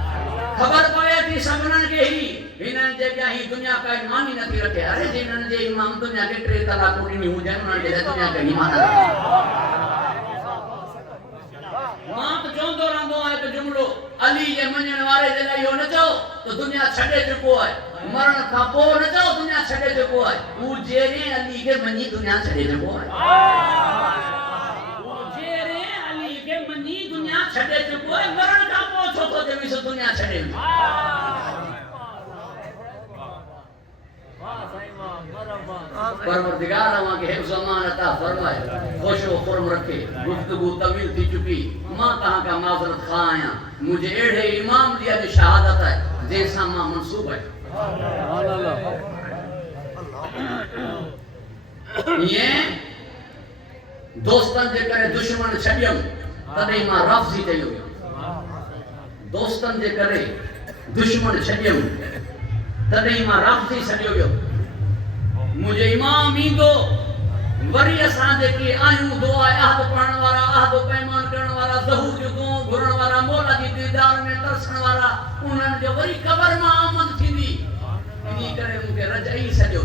खबर पवे थी सबरन के ही हिनन जे क्या ही दुनिया का ईमान ही नहीं रखे अरे जिनन जे इमाम दुनिया के 3 तलाक नहीं हो जाए उन्हनि जे दुनिया का ईमान मां तो चोंदो रहंदो आहे तो जुमलो अली जे मञण वारे जे लाइ न चओ तो दुनिया छॾे चुको आहे मरण खां पोइ न चओ दुनिया छॾे चुको आहे हू जेरे अली के मञी दुनिया छॾे चुको आहे हू जेरे अली के मञी दुनिया छॾे चुको आहे मरण दुनिया छड़े परवरदिगार अवां के हिफ्ज़ अमान अता फरमाए खुश व खुर्म रखे गुफ्तगू तवील थी चुकी मां तहां का माजरत खा आया मुझे एड़े इमाम दिया जो शहादत है जैसा मां मंसूब है ये दोस्तन जे करे दुश्मन छडियम तदे मां राफ़ज़ी चयो दोस्तन जे करे दुश्मन छडियम तदे मां राफ़ज़ी छडियो वियो मुझे इमाम ईंदो वरी असां जेके आहियूं दुआ अहद पढ़ण वारा अहद पैमान करण वारा ज़हूर जो दुआ घुरण वारा मौला जी दीदार में तरसण वारा उन्हनि जो वरी क़बर मां आमद थींदी इन्ही करे मूंखे रजाई सॼो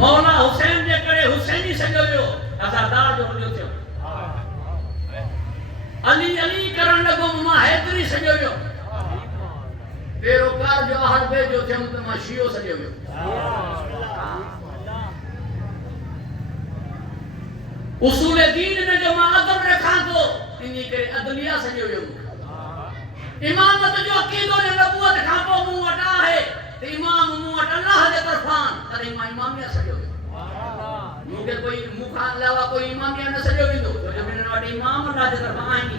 मौला हुसैन जे करे हुसैनी सॼो वियो अज़ादार जो हलियो थियो अली अली करण लॻो मां हैदरी सॼो वियो पेरोकार जो हर बे जो थियम त मां शियो सॼो वियो उसूल दीन में जो मां अदब रखां थो इन्ही करे अदलिया सॼो वियो इमामत जो अक़ीदो ने नबूवत खां पोइ मूं वटि आहे त इमाम मूं वटि अल्लाह जे तरफ़ां तॾहिं मां इमामिया सॼो वियो मूंखे कोई मूंखां अलावा कोई इमामिया न सॼो वेंदो छो जो हिननि वटि इमाम अल्लाह जे तरफ़ां आहिनि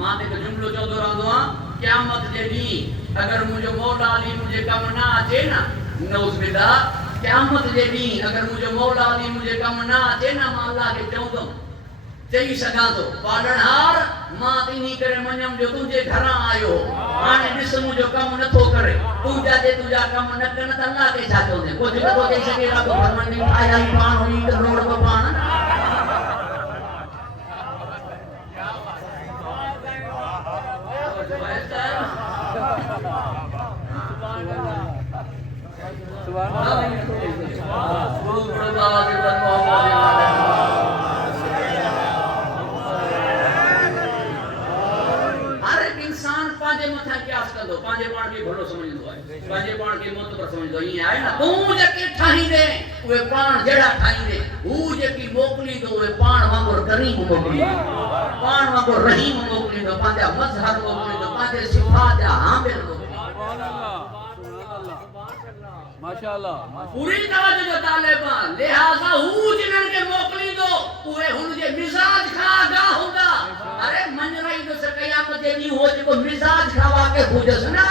मां त हिकु जुमिलो चवंदो रहंदो आहियां क़यामत जे ॾींहुं अगर मुझे मौला अली मुझे कम ना अचे ना नौज़ बिल्लाह क़यामत जे ॾींहुं अगर मुझे मौला अली मुझे कम ना अचे ना मां अल्लाह खे चवंदुमि चई सघां थो पालणहार मां त इन्ही करे मञम जो तुंहिंजे घरां आयो हाणे ॾिस मुंहिंजो कमु नथो करे तुंहिंजा कम न कनि त अल्लाह खे छा चवंदे कुझु नथो चई सघे रातो फरमाईंदी आया ई पाण हुई त रोड को पाण पांजे पाण के भलो समझदो है पांजे पाण के मोतबर समझदो ई आहे ना तू जेके ठाहींदे उहे पाण जेड़ा ठाहींदे हू जेकी मोकली दो उहे पाण वांगुर करीम मोकली पाण वांगुर रहीम मोकली दो पांजा मजहर मोकली दो पांजे सिफात जा हामिल माशाअल्लाह पूरी तवज्जो जो तालिबा लिहाजा हू जिनन के मोकली दो उहे हुन जे मिजाज खा गा होगा अरे मन रही तो से कयामत जे दी हो जो मिजाज खावा के हुजस ना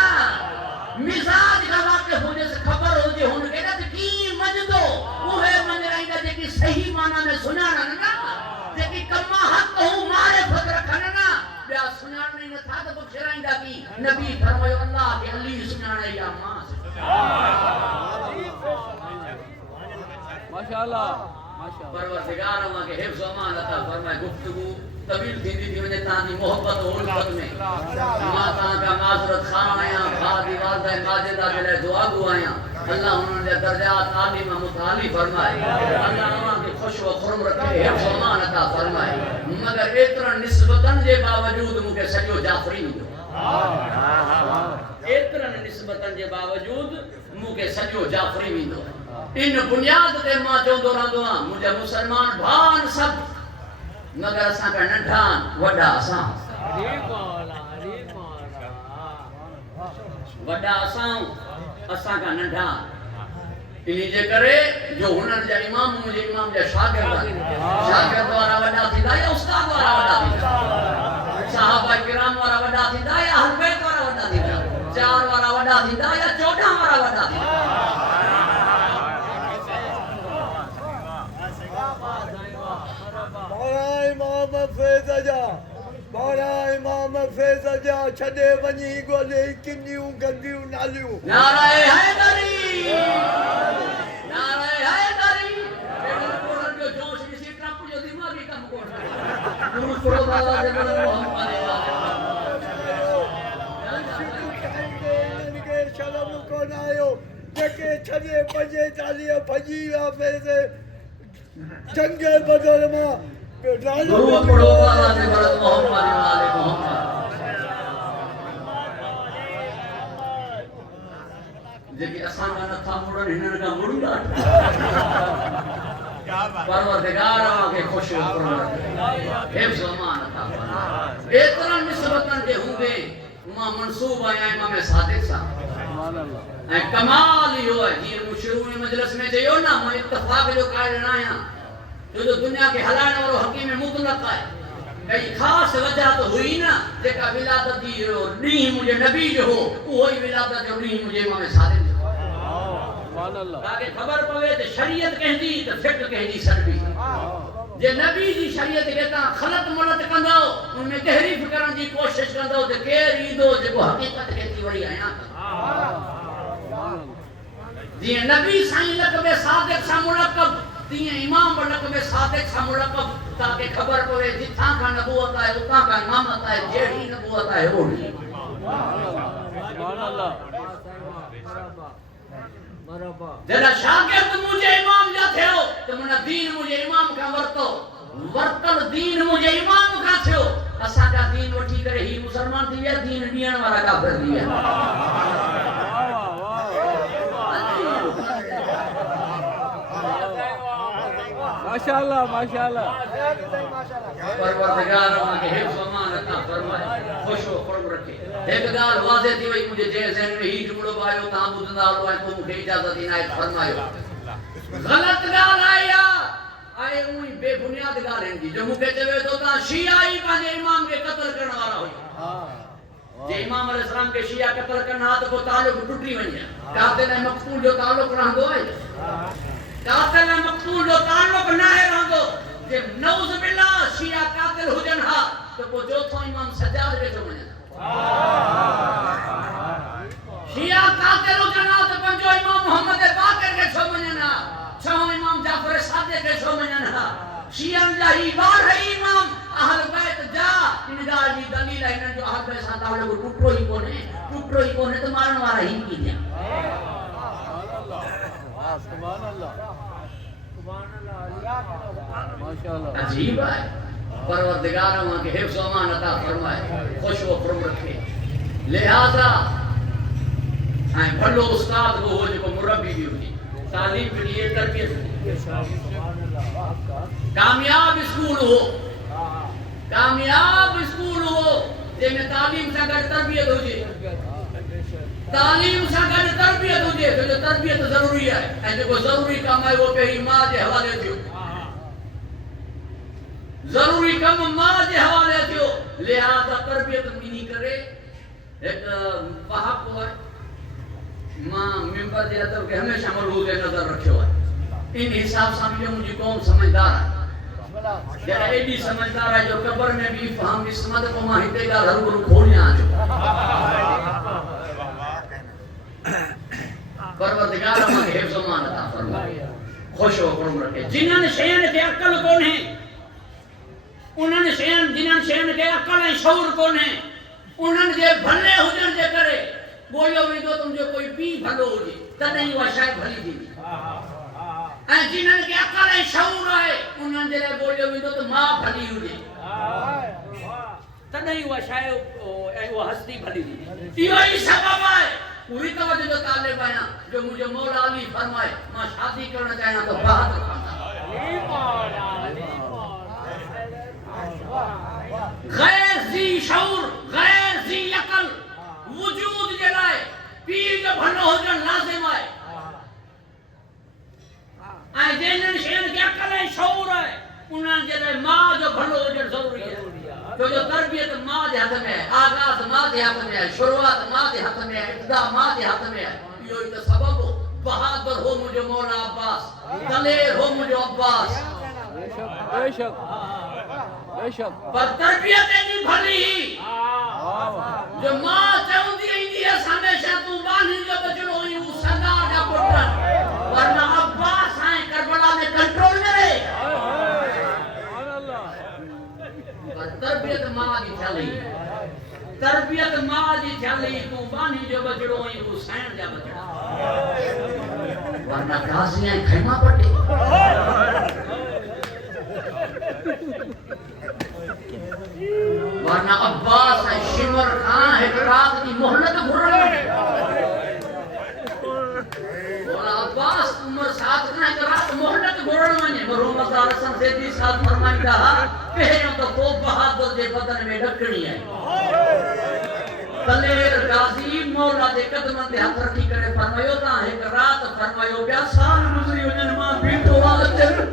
मिजाज खावा के हुजस खबर हो जे हुन के त की मजदो उहे मन रही दा जेकी सही माना में सुनाना ना जेकी कम्मा हक हो मारिफत रखन ना बया सुनान नहीं न था तो बखराइंदा की नबी फरमायो अल्लाह के अली सुनाने या मां माशाअल्लाह परवरदिगार मां के हिफ्ज़ अमान अता फरमाए गुफ्तगू तवील थींदी थी वने तां दी मोहब्बत और उल्फत में मां तां का माजरत खान आया खादी वालदा माजिदा के लिए दुआ गुआया अल्लाह उन्होंने दर्जात आली में मुताली फरमाए अल्लाह अमान के खुश व खुर्म रखे हिफ्ज़ अमान अता फरमाए मगर एतरा निस्बतन जे बावजूद मुके सजो जाफरी मिलो एतरा निस्बतन जे बावजूद मुके सजो जाफरी मिलो इन बुनियाद ते मां चवंदो रहंदो आहियां मुंहिंजा मुसलमान भान सब मगर असां का नंढा वॾा असां वॾा असां का नंढा इन्ही जे करे जो हुननि जा इमाम मुंहिंजे इमाम जा शागिर्द वारा वॾा थींदा या उस्ताद वारा वॾा थींदा सहाबा किराम वारा वॾा थींदा या अहल बैत वारा वॾा थींदा 4 वारा वॾा थींदा या 14 वारा वॾा थींदा मौला इमाम फैज़ जा छॾे वञी ॻोल्हे किनियूं गंदियूं नालियूं नाराए हैदरी कोरन जो जोश ॾिसी ट्रम्प जो दिमाग़ी कम कोन गुरु पुरो बाबा जे मोहम्मद इनके शर्म कोन आयो जेके छॾे पंजे 40 भॼी विया पैसे जंग बदल मां गुरु पुरो बाबा जे मोहम्मद वाले मोहम्मद जेके असां का नथा मुड़न हिननि का मुड़ंदा परवरदिगार के खुश हिफ्ज़ अमान अता फरमाए एतरा निस्बतन जे हुंदे उमा मंसूब आया इमाम सादिक सा सुभान अल्लाह ए कमाल इहो है जीअं मूं शुरू में मजलिस में चयो ना मैं इत्तफाक जो कायदे न आहियां जो दुनिया के हलाइण वारो हकीम मुतलक है कई खास वजह तो हुई ना जेका विलादत जी डी मुझे नबी जो हो वो ही विलादत जो डी मुझे इमाम सादिक सुभान अल्लाह ताकि खबर पवे तो शरीयत कहंदी तो फिक्र कहंदी सरबी जे नबी जी शरीयत के ता खलत मलत कंदो उनमें तहरीफ करण जी कोशिश कंदो तो केर ईंदो जेको हकीकत के थी वही आया जी नबी साईं लक़ब सादिक सा मुलक़ब तीन इमाम लक़ब सादिक सा मुलक़ब ताकि खबर पवे जिथा का नबूवत है उता का इमामत है जेड़ी नबूवत है ओही सुभान अल्लाह जरा शागिर्द मुझे इमाम जा थियो तो मना दीन मुझे इमाम का वर्तल दीन मुझे इमाम का थियो असा का दीन वठी करे ही मुसलमान थी या दीन दियण वाला काफिर थी माशाअल्लाह माशाअल्लाह परवरदिगार के हिफ्ज़ अमान अता फरमाए खुश हो खुर्म रखे एक गाल वाज़े थी वई मुझे जे ज़हन में ही जुमलो आयो ता बुधंदा हलो है तो मुझे इजाजत इनायत फरमायो गलत गाल आया आए उई बेबुनियाद गाल है जो मुके चवे तो ता शियाई पाजे इमाम के कत्ल करण वाला होई जे इमाम अलैहिस्सलाम के शिया कत्ल करना तो को ताल्लुक टूटी वने कातिल मक़तूल जो ताल्लुक रहंदो है कातिल मक़तूल जो ताल्लुक ना है रहंदो जे नौज बिल्ला शिया कातिल हुजन हा तो को चौथो इमाम सज्जाद के जो वने शिया कातिल हुजन हा तो पंजो इमाम मोहम्मद बाकर के छो वने ना छो इमाम जाफर सादिक के छो वने ना शिया जाही बार है इमाम अहल बैत जा इन गाल जी दलील है इन जो अहल बैत सा ताल्लुक टूटो ही कोने तो मारन वाला ही की दिया सुभान अल्लाह माशाअल्लाह अजीब है परवरदिगार वहां के हिफ्ज़ अमान अता फरमाए खुश व खुर्म रखे लिहाजा ऐ भलो उस्ताद वो हो जो मुरब्बी भी हुई तालीम के लिए तरबियत कामयाब स्कूल हो जेमें तालीम से गड तरबियत हो जे तालीम से गड तरबियत हो जे तो तरबियत जरूरी है ऐ जो जरूरी काम है वो पे मां के हवाले थियो जरूरी कम मां के हवाले थियो लिहाजा तरबियत मिनी करे एक वहाब है मां मेंबर जे तो के हमेशा मलूज नजर रखियो है इन हिसाब से मुझे मुझे कौन समझदार है जरा एडी समझदार है जो कब्र में भी फहम इसमत को मां हिते का हर खोलिया परवरदिगार के हिफ्ज़ अमान अता फरमाए खुश हो खुर्म रखे जिन्हनि शयन के अकल कोने उन्हनि शयन जिन्हनि शयन के अकल ऐं शऊर कोने उन्हनि जे भले हुजण जे करे बोलियो वेंदो तुमजो कोई पी भलो हुजे तॾहिं उहा शइ भली थींदी ऐं जिन्हनि के अकल ऐं शऊर आहे उन्हनि जे लाइ बोलियो वेंदो त मां भली हुजे तॾहिं उहा शइ ऐं उहा हस्ती भली थींदी इहो ई सबब आहे पूरी तवज्जो जो तालिब आया जो मुझे मौला अली फरमाए मां शादी करना चाहना तो बहादुर गैर जी शऊर गैर जी अकल वजूद के लाए पीर जो भलो होजन लाजिम है ऐ जेनन शयन के अकल है शऊर है उन्हनि जे लाइ मां जो भलो होजन जरूरी है जो तरबियत मां के हाथ में है आगाज मां के हाथ में है शुरुआत मां के हाथ में है इब्तिदा मां के हाथ में है यो तो सबब बहादुर हो मुझे मौला अब्बास दलेर हो मुझे अब्बास बेशक पर तरबियत नहीं भली जो मां चाहती है हमेशा तू बानी जो बचड़ो ही वो सदा का पुत्र वरना अब्बास है करबला में कंट्रोल में रहे तरबियत मां की चली तरबियत मां की चली तू बानी जो बचड़ो ही हुसैन जा बचड़ा वरना कासियां खैमा पटे वरना अब्बास है शिमर खान है रात की मोहलत घुरन वरना अब्बास उम्र साथ ना रात मोहलत घुरन वने ज़ेदी साहब फरमाइंदा पहिरियों तो को बहादुर जे बदन में ढकणी है दलेर गाज़ी मौला जे कदमनि ते हथ रखी करे फरमायो ता हिक रात फरमायो ॿिया साल गुज़री वञनि मां बीठो अचनि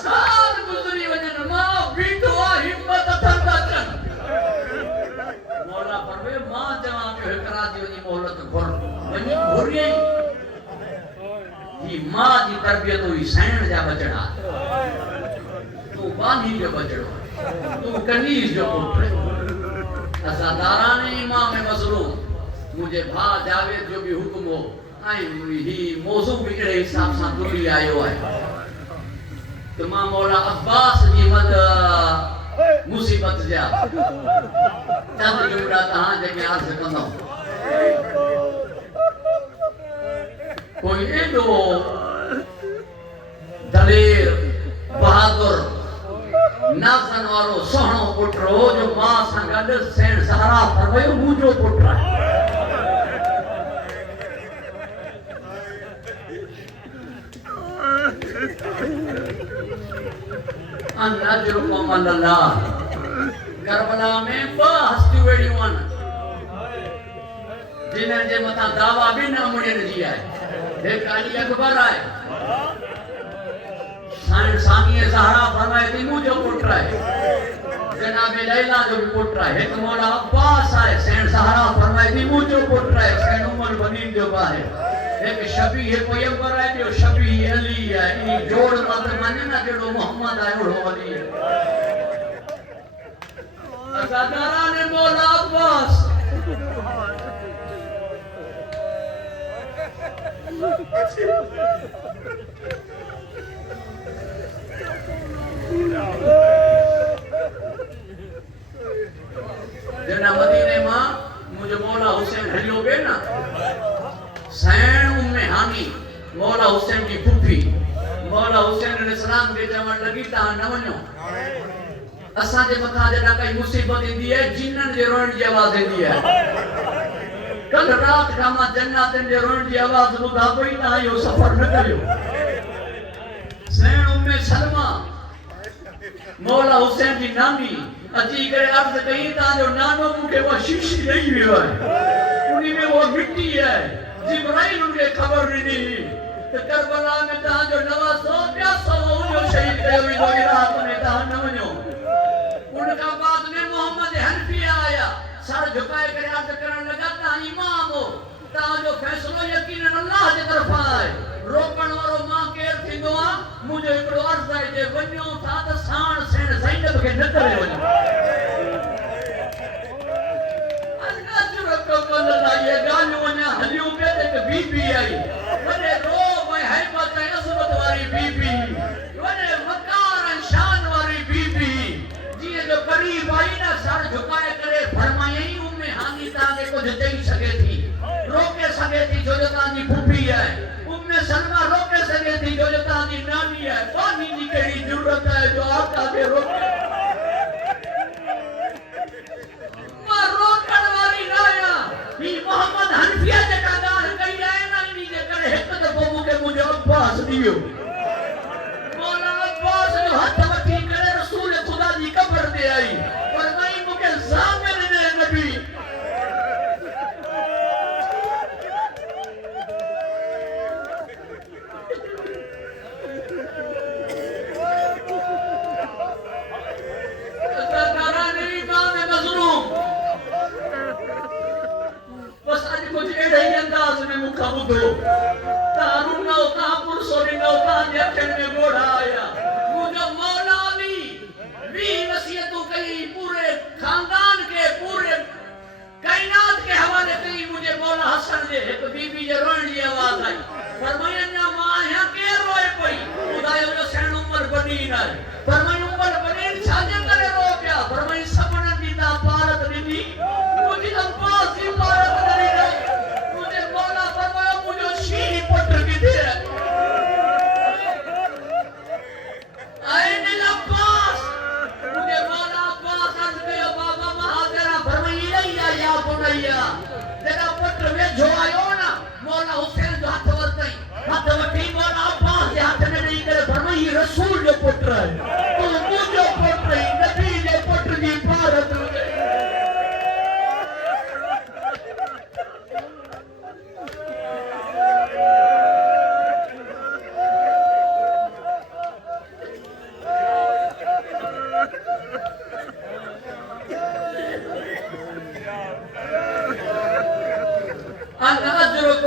साल गुज़री वञनि मां बीठो हिम्मत अथनि अचनि मौला फरमायो मां चवां पियो हिक रात जी वञी मोहलत घुर वञी घुरियई ही मां जी तरबियत हुई सैण जा बचड़ा तू बानी जो बचड़ो तू कनीज जो पुट असा दाराने इमाम मज़लूम मुझे भा जावेद जो भी हुक्म हो आई ही मौजू भी अड़े हिसाब सां तुली आयो है तो मां मौला अब्बास जी मद मुसीबत जा चंद जुड़ा तहां जेके अर्ज़ कंदो कोई एडो दलेर बहादुर नाज़न वारो सोहणो पुटरो जो मां सां गॾु सेण सहारा फरमायो मुंहिंजो पुट आहे अन अजरुकुम अल्लाह करबला में ॿ हस्तियूं वेड़ियूं आहिनि जिन्हनि जे मथां दावा बि न मुड़ियनि जी आहे हिकु अली अकबर आहे सानी ज़हरा फरमाए थी मुंहिंजो पुट आहे जनाब लैला जो भी पुट आहे हिकु मौला अब्बास आहे सेण ज़हरा फरमाए थी मुंहिंजो पुट आहे सेण उमर बनीन जो आहे हिकु शबी पैगंबर आहे ॿियो शबी अली आहे इन जोड़ मत मने न जहिड़ो मोहम्मद आहे ओड़ो अली अज़ादाराने मौला अब्बास जना मदीने मां मुझे मौला हुसैन हलियो बे ना सैन उम्मे हानी मौला हुसैन की फुफी मौला हुसैन अलैहिस्सलाम के चवण लगी ता न वञो असा जे मथा जडा कई मुसीबत इंदी है जिन्नन जे रोण जी आवाज इंदी है कल रात का मां जन्नतन जे रोण जी आवाज ॿुधा पई ता यो सफर न करियो सैन उम्मे सलमा मौला हुसैन जी नानी अची करे अर्ज कई ता जो नानो मुके वो शीशी रही वियो है उनी में वो मिट्टी है जिब्राइल उनके खबर दी तो करबला में ता जो 950 जो शहीद कयो वियो इराक में ता न वञो उनका बाद में मोहम्मद हनफिया आया सर झुकाए करे अर्ज करण लगा ता इमाम हो ता जो फैसलो यकीनन अल्लाह जे तरफ आहे रोकण वारो मां केर थींदो आ मुझे एकड़ो अर्ज आहे जे वञो था त साण सेण ज़ैनब खे न करे वञो ये गालियों वञा हलियूं पे एक बीबी आई वने रो में हैबत ऐं अज़मत वारी बीबी वने वकार ऐं शान वारी बीबी जीअं जो करीब आई न सर झुकाए करे फरमायई उम्मे हानी ताके कुछ चई सके थी रोके सके थी जो तांजी फुफी है उम्मे सलमा रोके सके थी जो तांजी नानी है पानी जी कहिड़ी जरूरत है जो आका के रोके मां रोकण वारी न आया ही मोहम्मद हनफिया जेका ॻाल्हि कई आहे न इन जे करे हिकु दफ़ो मूंखे मुंहिंजो अब्बास ॾियो मौला अब्बास जो हथ वठी करे रसूल ख़ुदा जी क़ब्र ते आई पर नहीं मूंखे ज़ामिन ने नबी बस आज कुछ एड़े ही अंदाज में मुखा बुधो तारुन ना उता पुरसोरी ना उता जखन में घोड़ा आया मुझे मौला अली भी नसीहतों कई पूरे खानदान के पूरे कायनात के हवाले कई मुझे मौला हसन जे एक बीबी जे रोण जी आवाज आई फरमाया ना मां यहां के रोए पई खुदायो जो सैन उमर बदीन है फरमाया उमर बदीन छाजे करे रो पिया फरमाया सबन दी ता भारत दी मुझे अब्बास की भारत दी मुझे मौला फरमाया मुझे शीरी पुत्र की दे आए ने अब्बास मुझे मौला अब्बास अर्ज कयो बाबा महादेरा फरमाया या बुनैया तेरा पुत्र वे जो आयो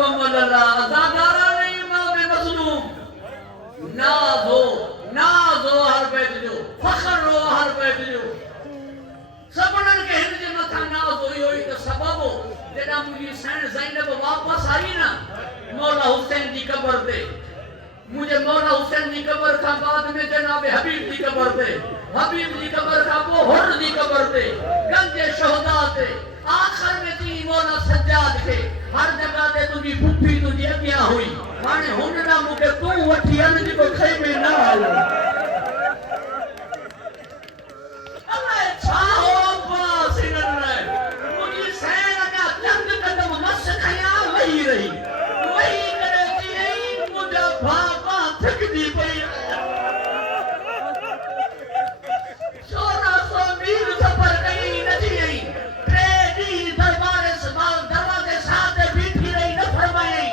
कमल अल्लाह अज़ादारा नहीं इमाम मज़लूम नाज़ हो हर बैत जो फख्र हो हर बैत जो सबनन के हिंद जे मथा नाज़ होई त सबब जडा मुजी सैन ज़ैनब वापस आई ना मौला हुसैन जी कब्र ते मुझे मौला हुसैन जी कब्र का बाद में जनाब हबीब जी कब्र ते हबीब जी कब्र का वो हुर जी कब्र ते गंजे शहदा ते आखिर में ती मौला सज्जाद के हर जगह ते तुझी फुफी तुझी अगिया हुई माने हुन ना मुके तू वठी अन जी को खई में ना आयो अल्लाह छा हो अब्बास इनन रे मुझी सैन का चंद कदम मस खया वही रही वही करे थी मुझे बाबा थक दी पई 1400 मील सफर कई नथी आई ट्रेडी दरबार सवाल दरवाजे साथ बैठी रही न फरमाई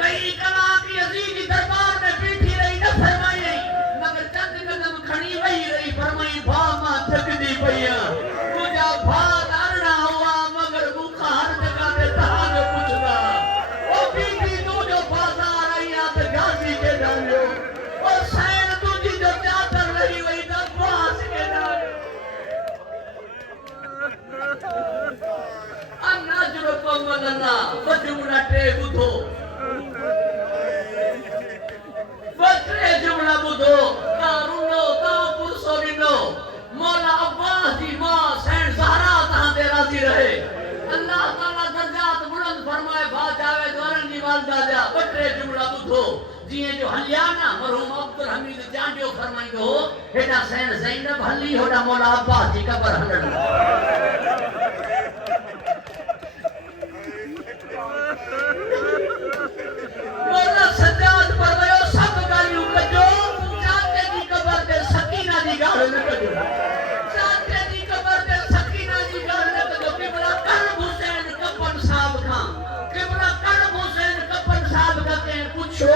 कई कला की अजीज दरबार में बैठी रही न फरमाई मगर चंद कदम खड़ी वही रही फरमाई भा मां थक दी पईया मुझे भा दारना हुआ मगर भूखा हर जगह पे तहां जो पूछदा ओ बीबी तू जो बाजार आई त गाजी के डालो ओ सैन तुझी जो चादर रही वही त बास के डालो अन्नाजरो कमलना बजुना टे बुधो बत्रे जुमला बुधो कारुनो का पुरसोरिनो मौला अब्बास जी मां सैन ज़हरा तहां ते राजी रहे अल्लाह ताला दर्जात बुलंद फरमाए बा जावे दौरन जी वालदा जा बत्रे जुमला बुधो जिए जो हलियाना मरहूम अब्दुल हमीद जांडियो फरमाइंदो हेडा सैन ज़ैनब हली होडा मौला अब्बास जी कब्र हलण मौला सज्जाद पर वयो सब गालियों कजो चाचे जी कब्र ते सकीना जी गाल न कजो चाचे जी कब्र ते सकीना जी गाल न कजो किबला करम हुसैन कपन साहब खां किबला करम हुसैन कपन साहब का के पूछो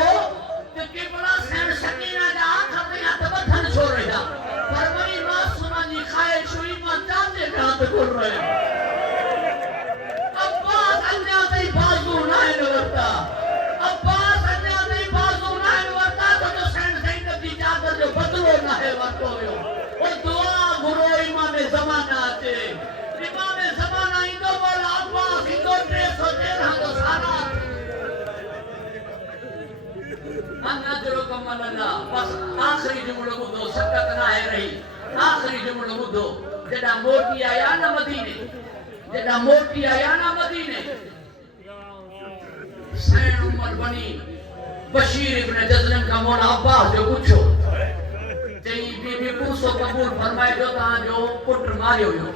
कि किबला सैन सकीना जा आंख पे हाथ बथन छोड़ रहा फरमाई मासूमा जी ख्वाहिश हुई मां चाचे का हाथ खोल रहे अब्बास अन्या से बाजू ना नवरता अब्बास अन्या से बाजू ना नवरता तो सैन ज़ैनब जी चादर जो बदलो ना है वतो यो और दुआ गुरो इमाम ज़माना चे इमाम ज़माना इंदो मौला अब्बास इंदो 313 तो सारा अन्नाजरो कमलना बस आखिरी जुमलो बुधो सकत ना है रही आखिरी जुमलो बुधो जडा मोटी आया ना मदीने सैन उमर बनी बशीर इब्न जज़लन का मौला अब्बास जो पूछो चई बीबी पूछो कबूल फरमाए जो ता जो पुट मारियो यो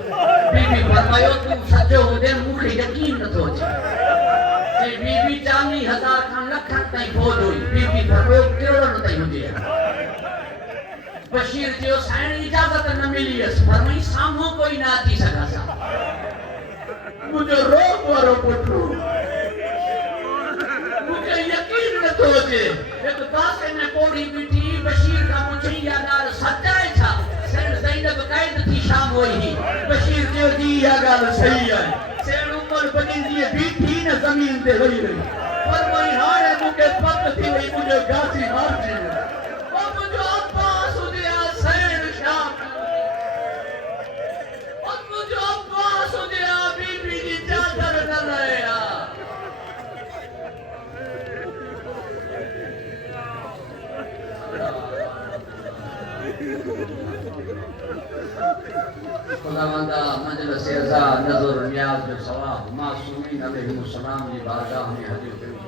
बीबी फरमायो तू सच्चो हुजे मूंखे यकीन नथो अचे चई बीबी 40,000 खां लखन ताईं फौज हुई बीबी फरमायो केड़ो न ताईं हुजे बशीर जो सैन इजाजत न मिली अस फरमाई सामो कोई ना अची सका सा मुझे रोक वारो पुटू मुझे यकीन न तो जे एक पासे में कोड़ी बीठी बशीर का मुझे यादार सच्चाई था सैन ज़ैनब कैद थी शाम हुई बशीर जो दी या गाल सही है सैन उमर बनी दी बीठी न जमीन पे होई रही पर मैं हारे मुके पक थी वही मुझे गासी मार दी ओ मुझे अब्बास उदिया सैन शाम ओ मुझे अब्बास उदिया बीबी दी चादर न लाया खुदावंदा मजलिस अज़ा नज़र नियाज़ जो सवाब मासूमीन अलैहिस्सलाम जी बारगाह में हाजिर कयो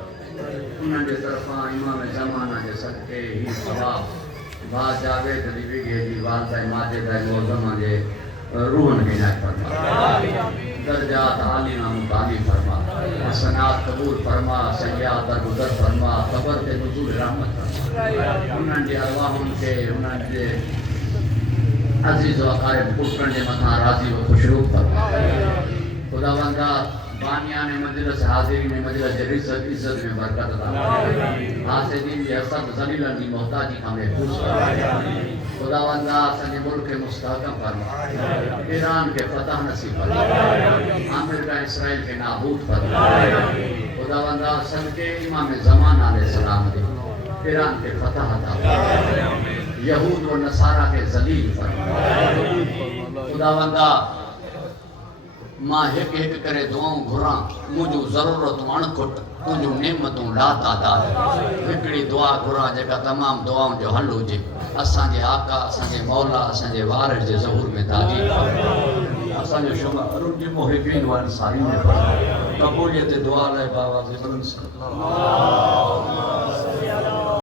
उन्हनि जे तरफ़ां इमाम ज़माना जे सदके ही सवाब बा जावेद रिविगे जी वालदा माजिदा मौज़मा जे रूहन के इनायत फरमा दर्जात आली नाम ताली फरमा हसनात कबूल फरमा सय्यात दरगुदर फरमा कब्र ते नुज़ूल रहमत फरमा उन्हनि जे अरवाहुन के उन्हनि जे अजीज व अकारिब पुत्रन जे मथा राज़ी व खुशरूब फरमा खुदावंदा बानियान मजलिस हाज़िरीन मजलिस जे इज्जत में बरकत अता हासिदीन जे हसद ज़लीलन जी मोहताजी का महफूज फरमा खुदावंदा असांजे मुल्क के मुस्तहकम फरमा ईरान के फतह नसीब फरमा अमेरिका इसराइल के नाबूद फरमा खुदावंदा सदके इमाम ज़मान अलैहिस्सलाम दे ईरान के फतह अता यहूद व नसारा के जलील फरमा खुदावंदा मां हिक हिक करे दुआऊं घुरा मुझू जरूरत अणखुट तुझू नेमतूं लातादार हिकड़ी दुआ घुरा जेका तमाम दुआऊं जो हल हुजे असांजे आका असांजे मौला असांजे वारिस जे ज़हूर में ताजील फरमा असांजो शुमा अरुण जी मुहिबीन व अंसारी में फरमा कबूलियत दुआ लाइ बाबा ज़िमरन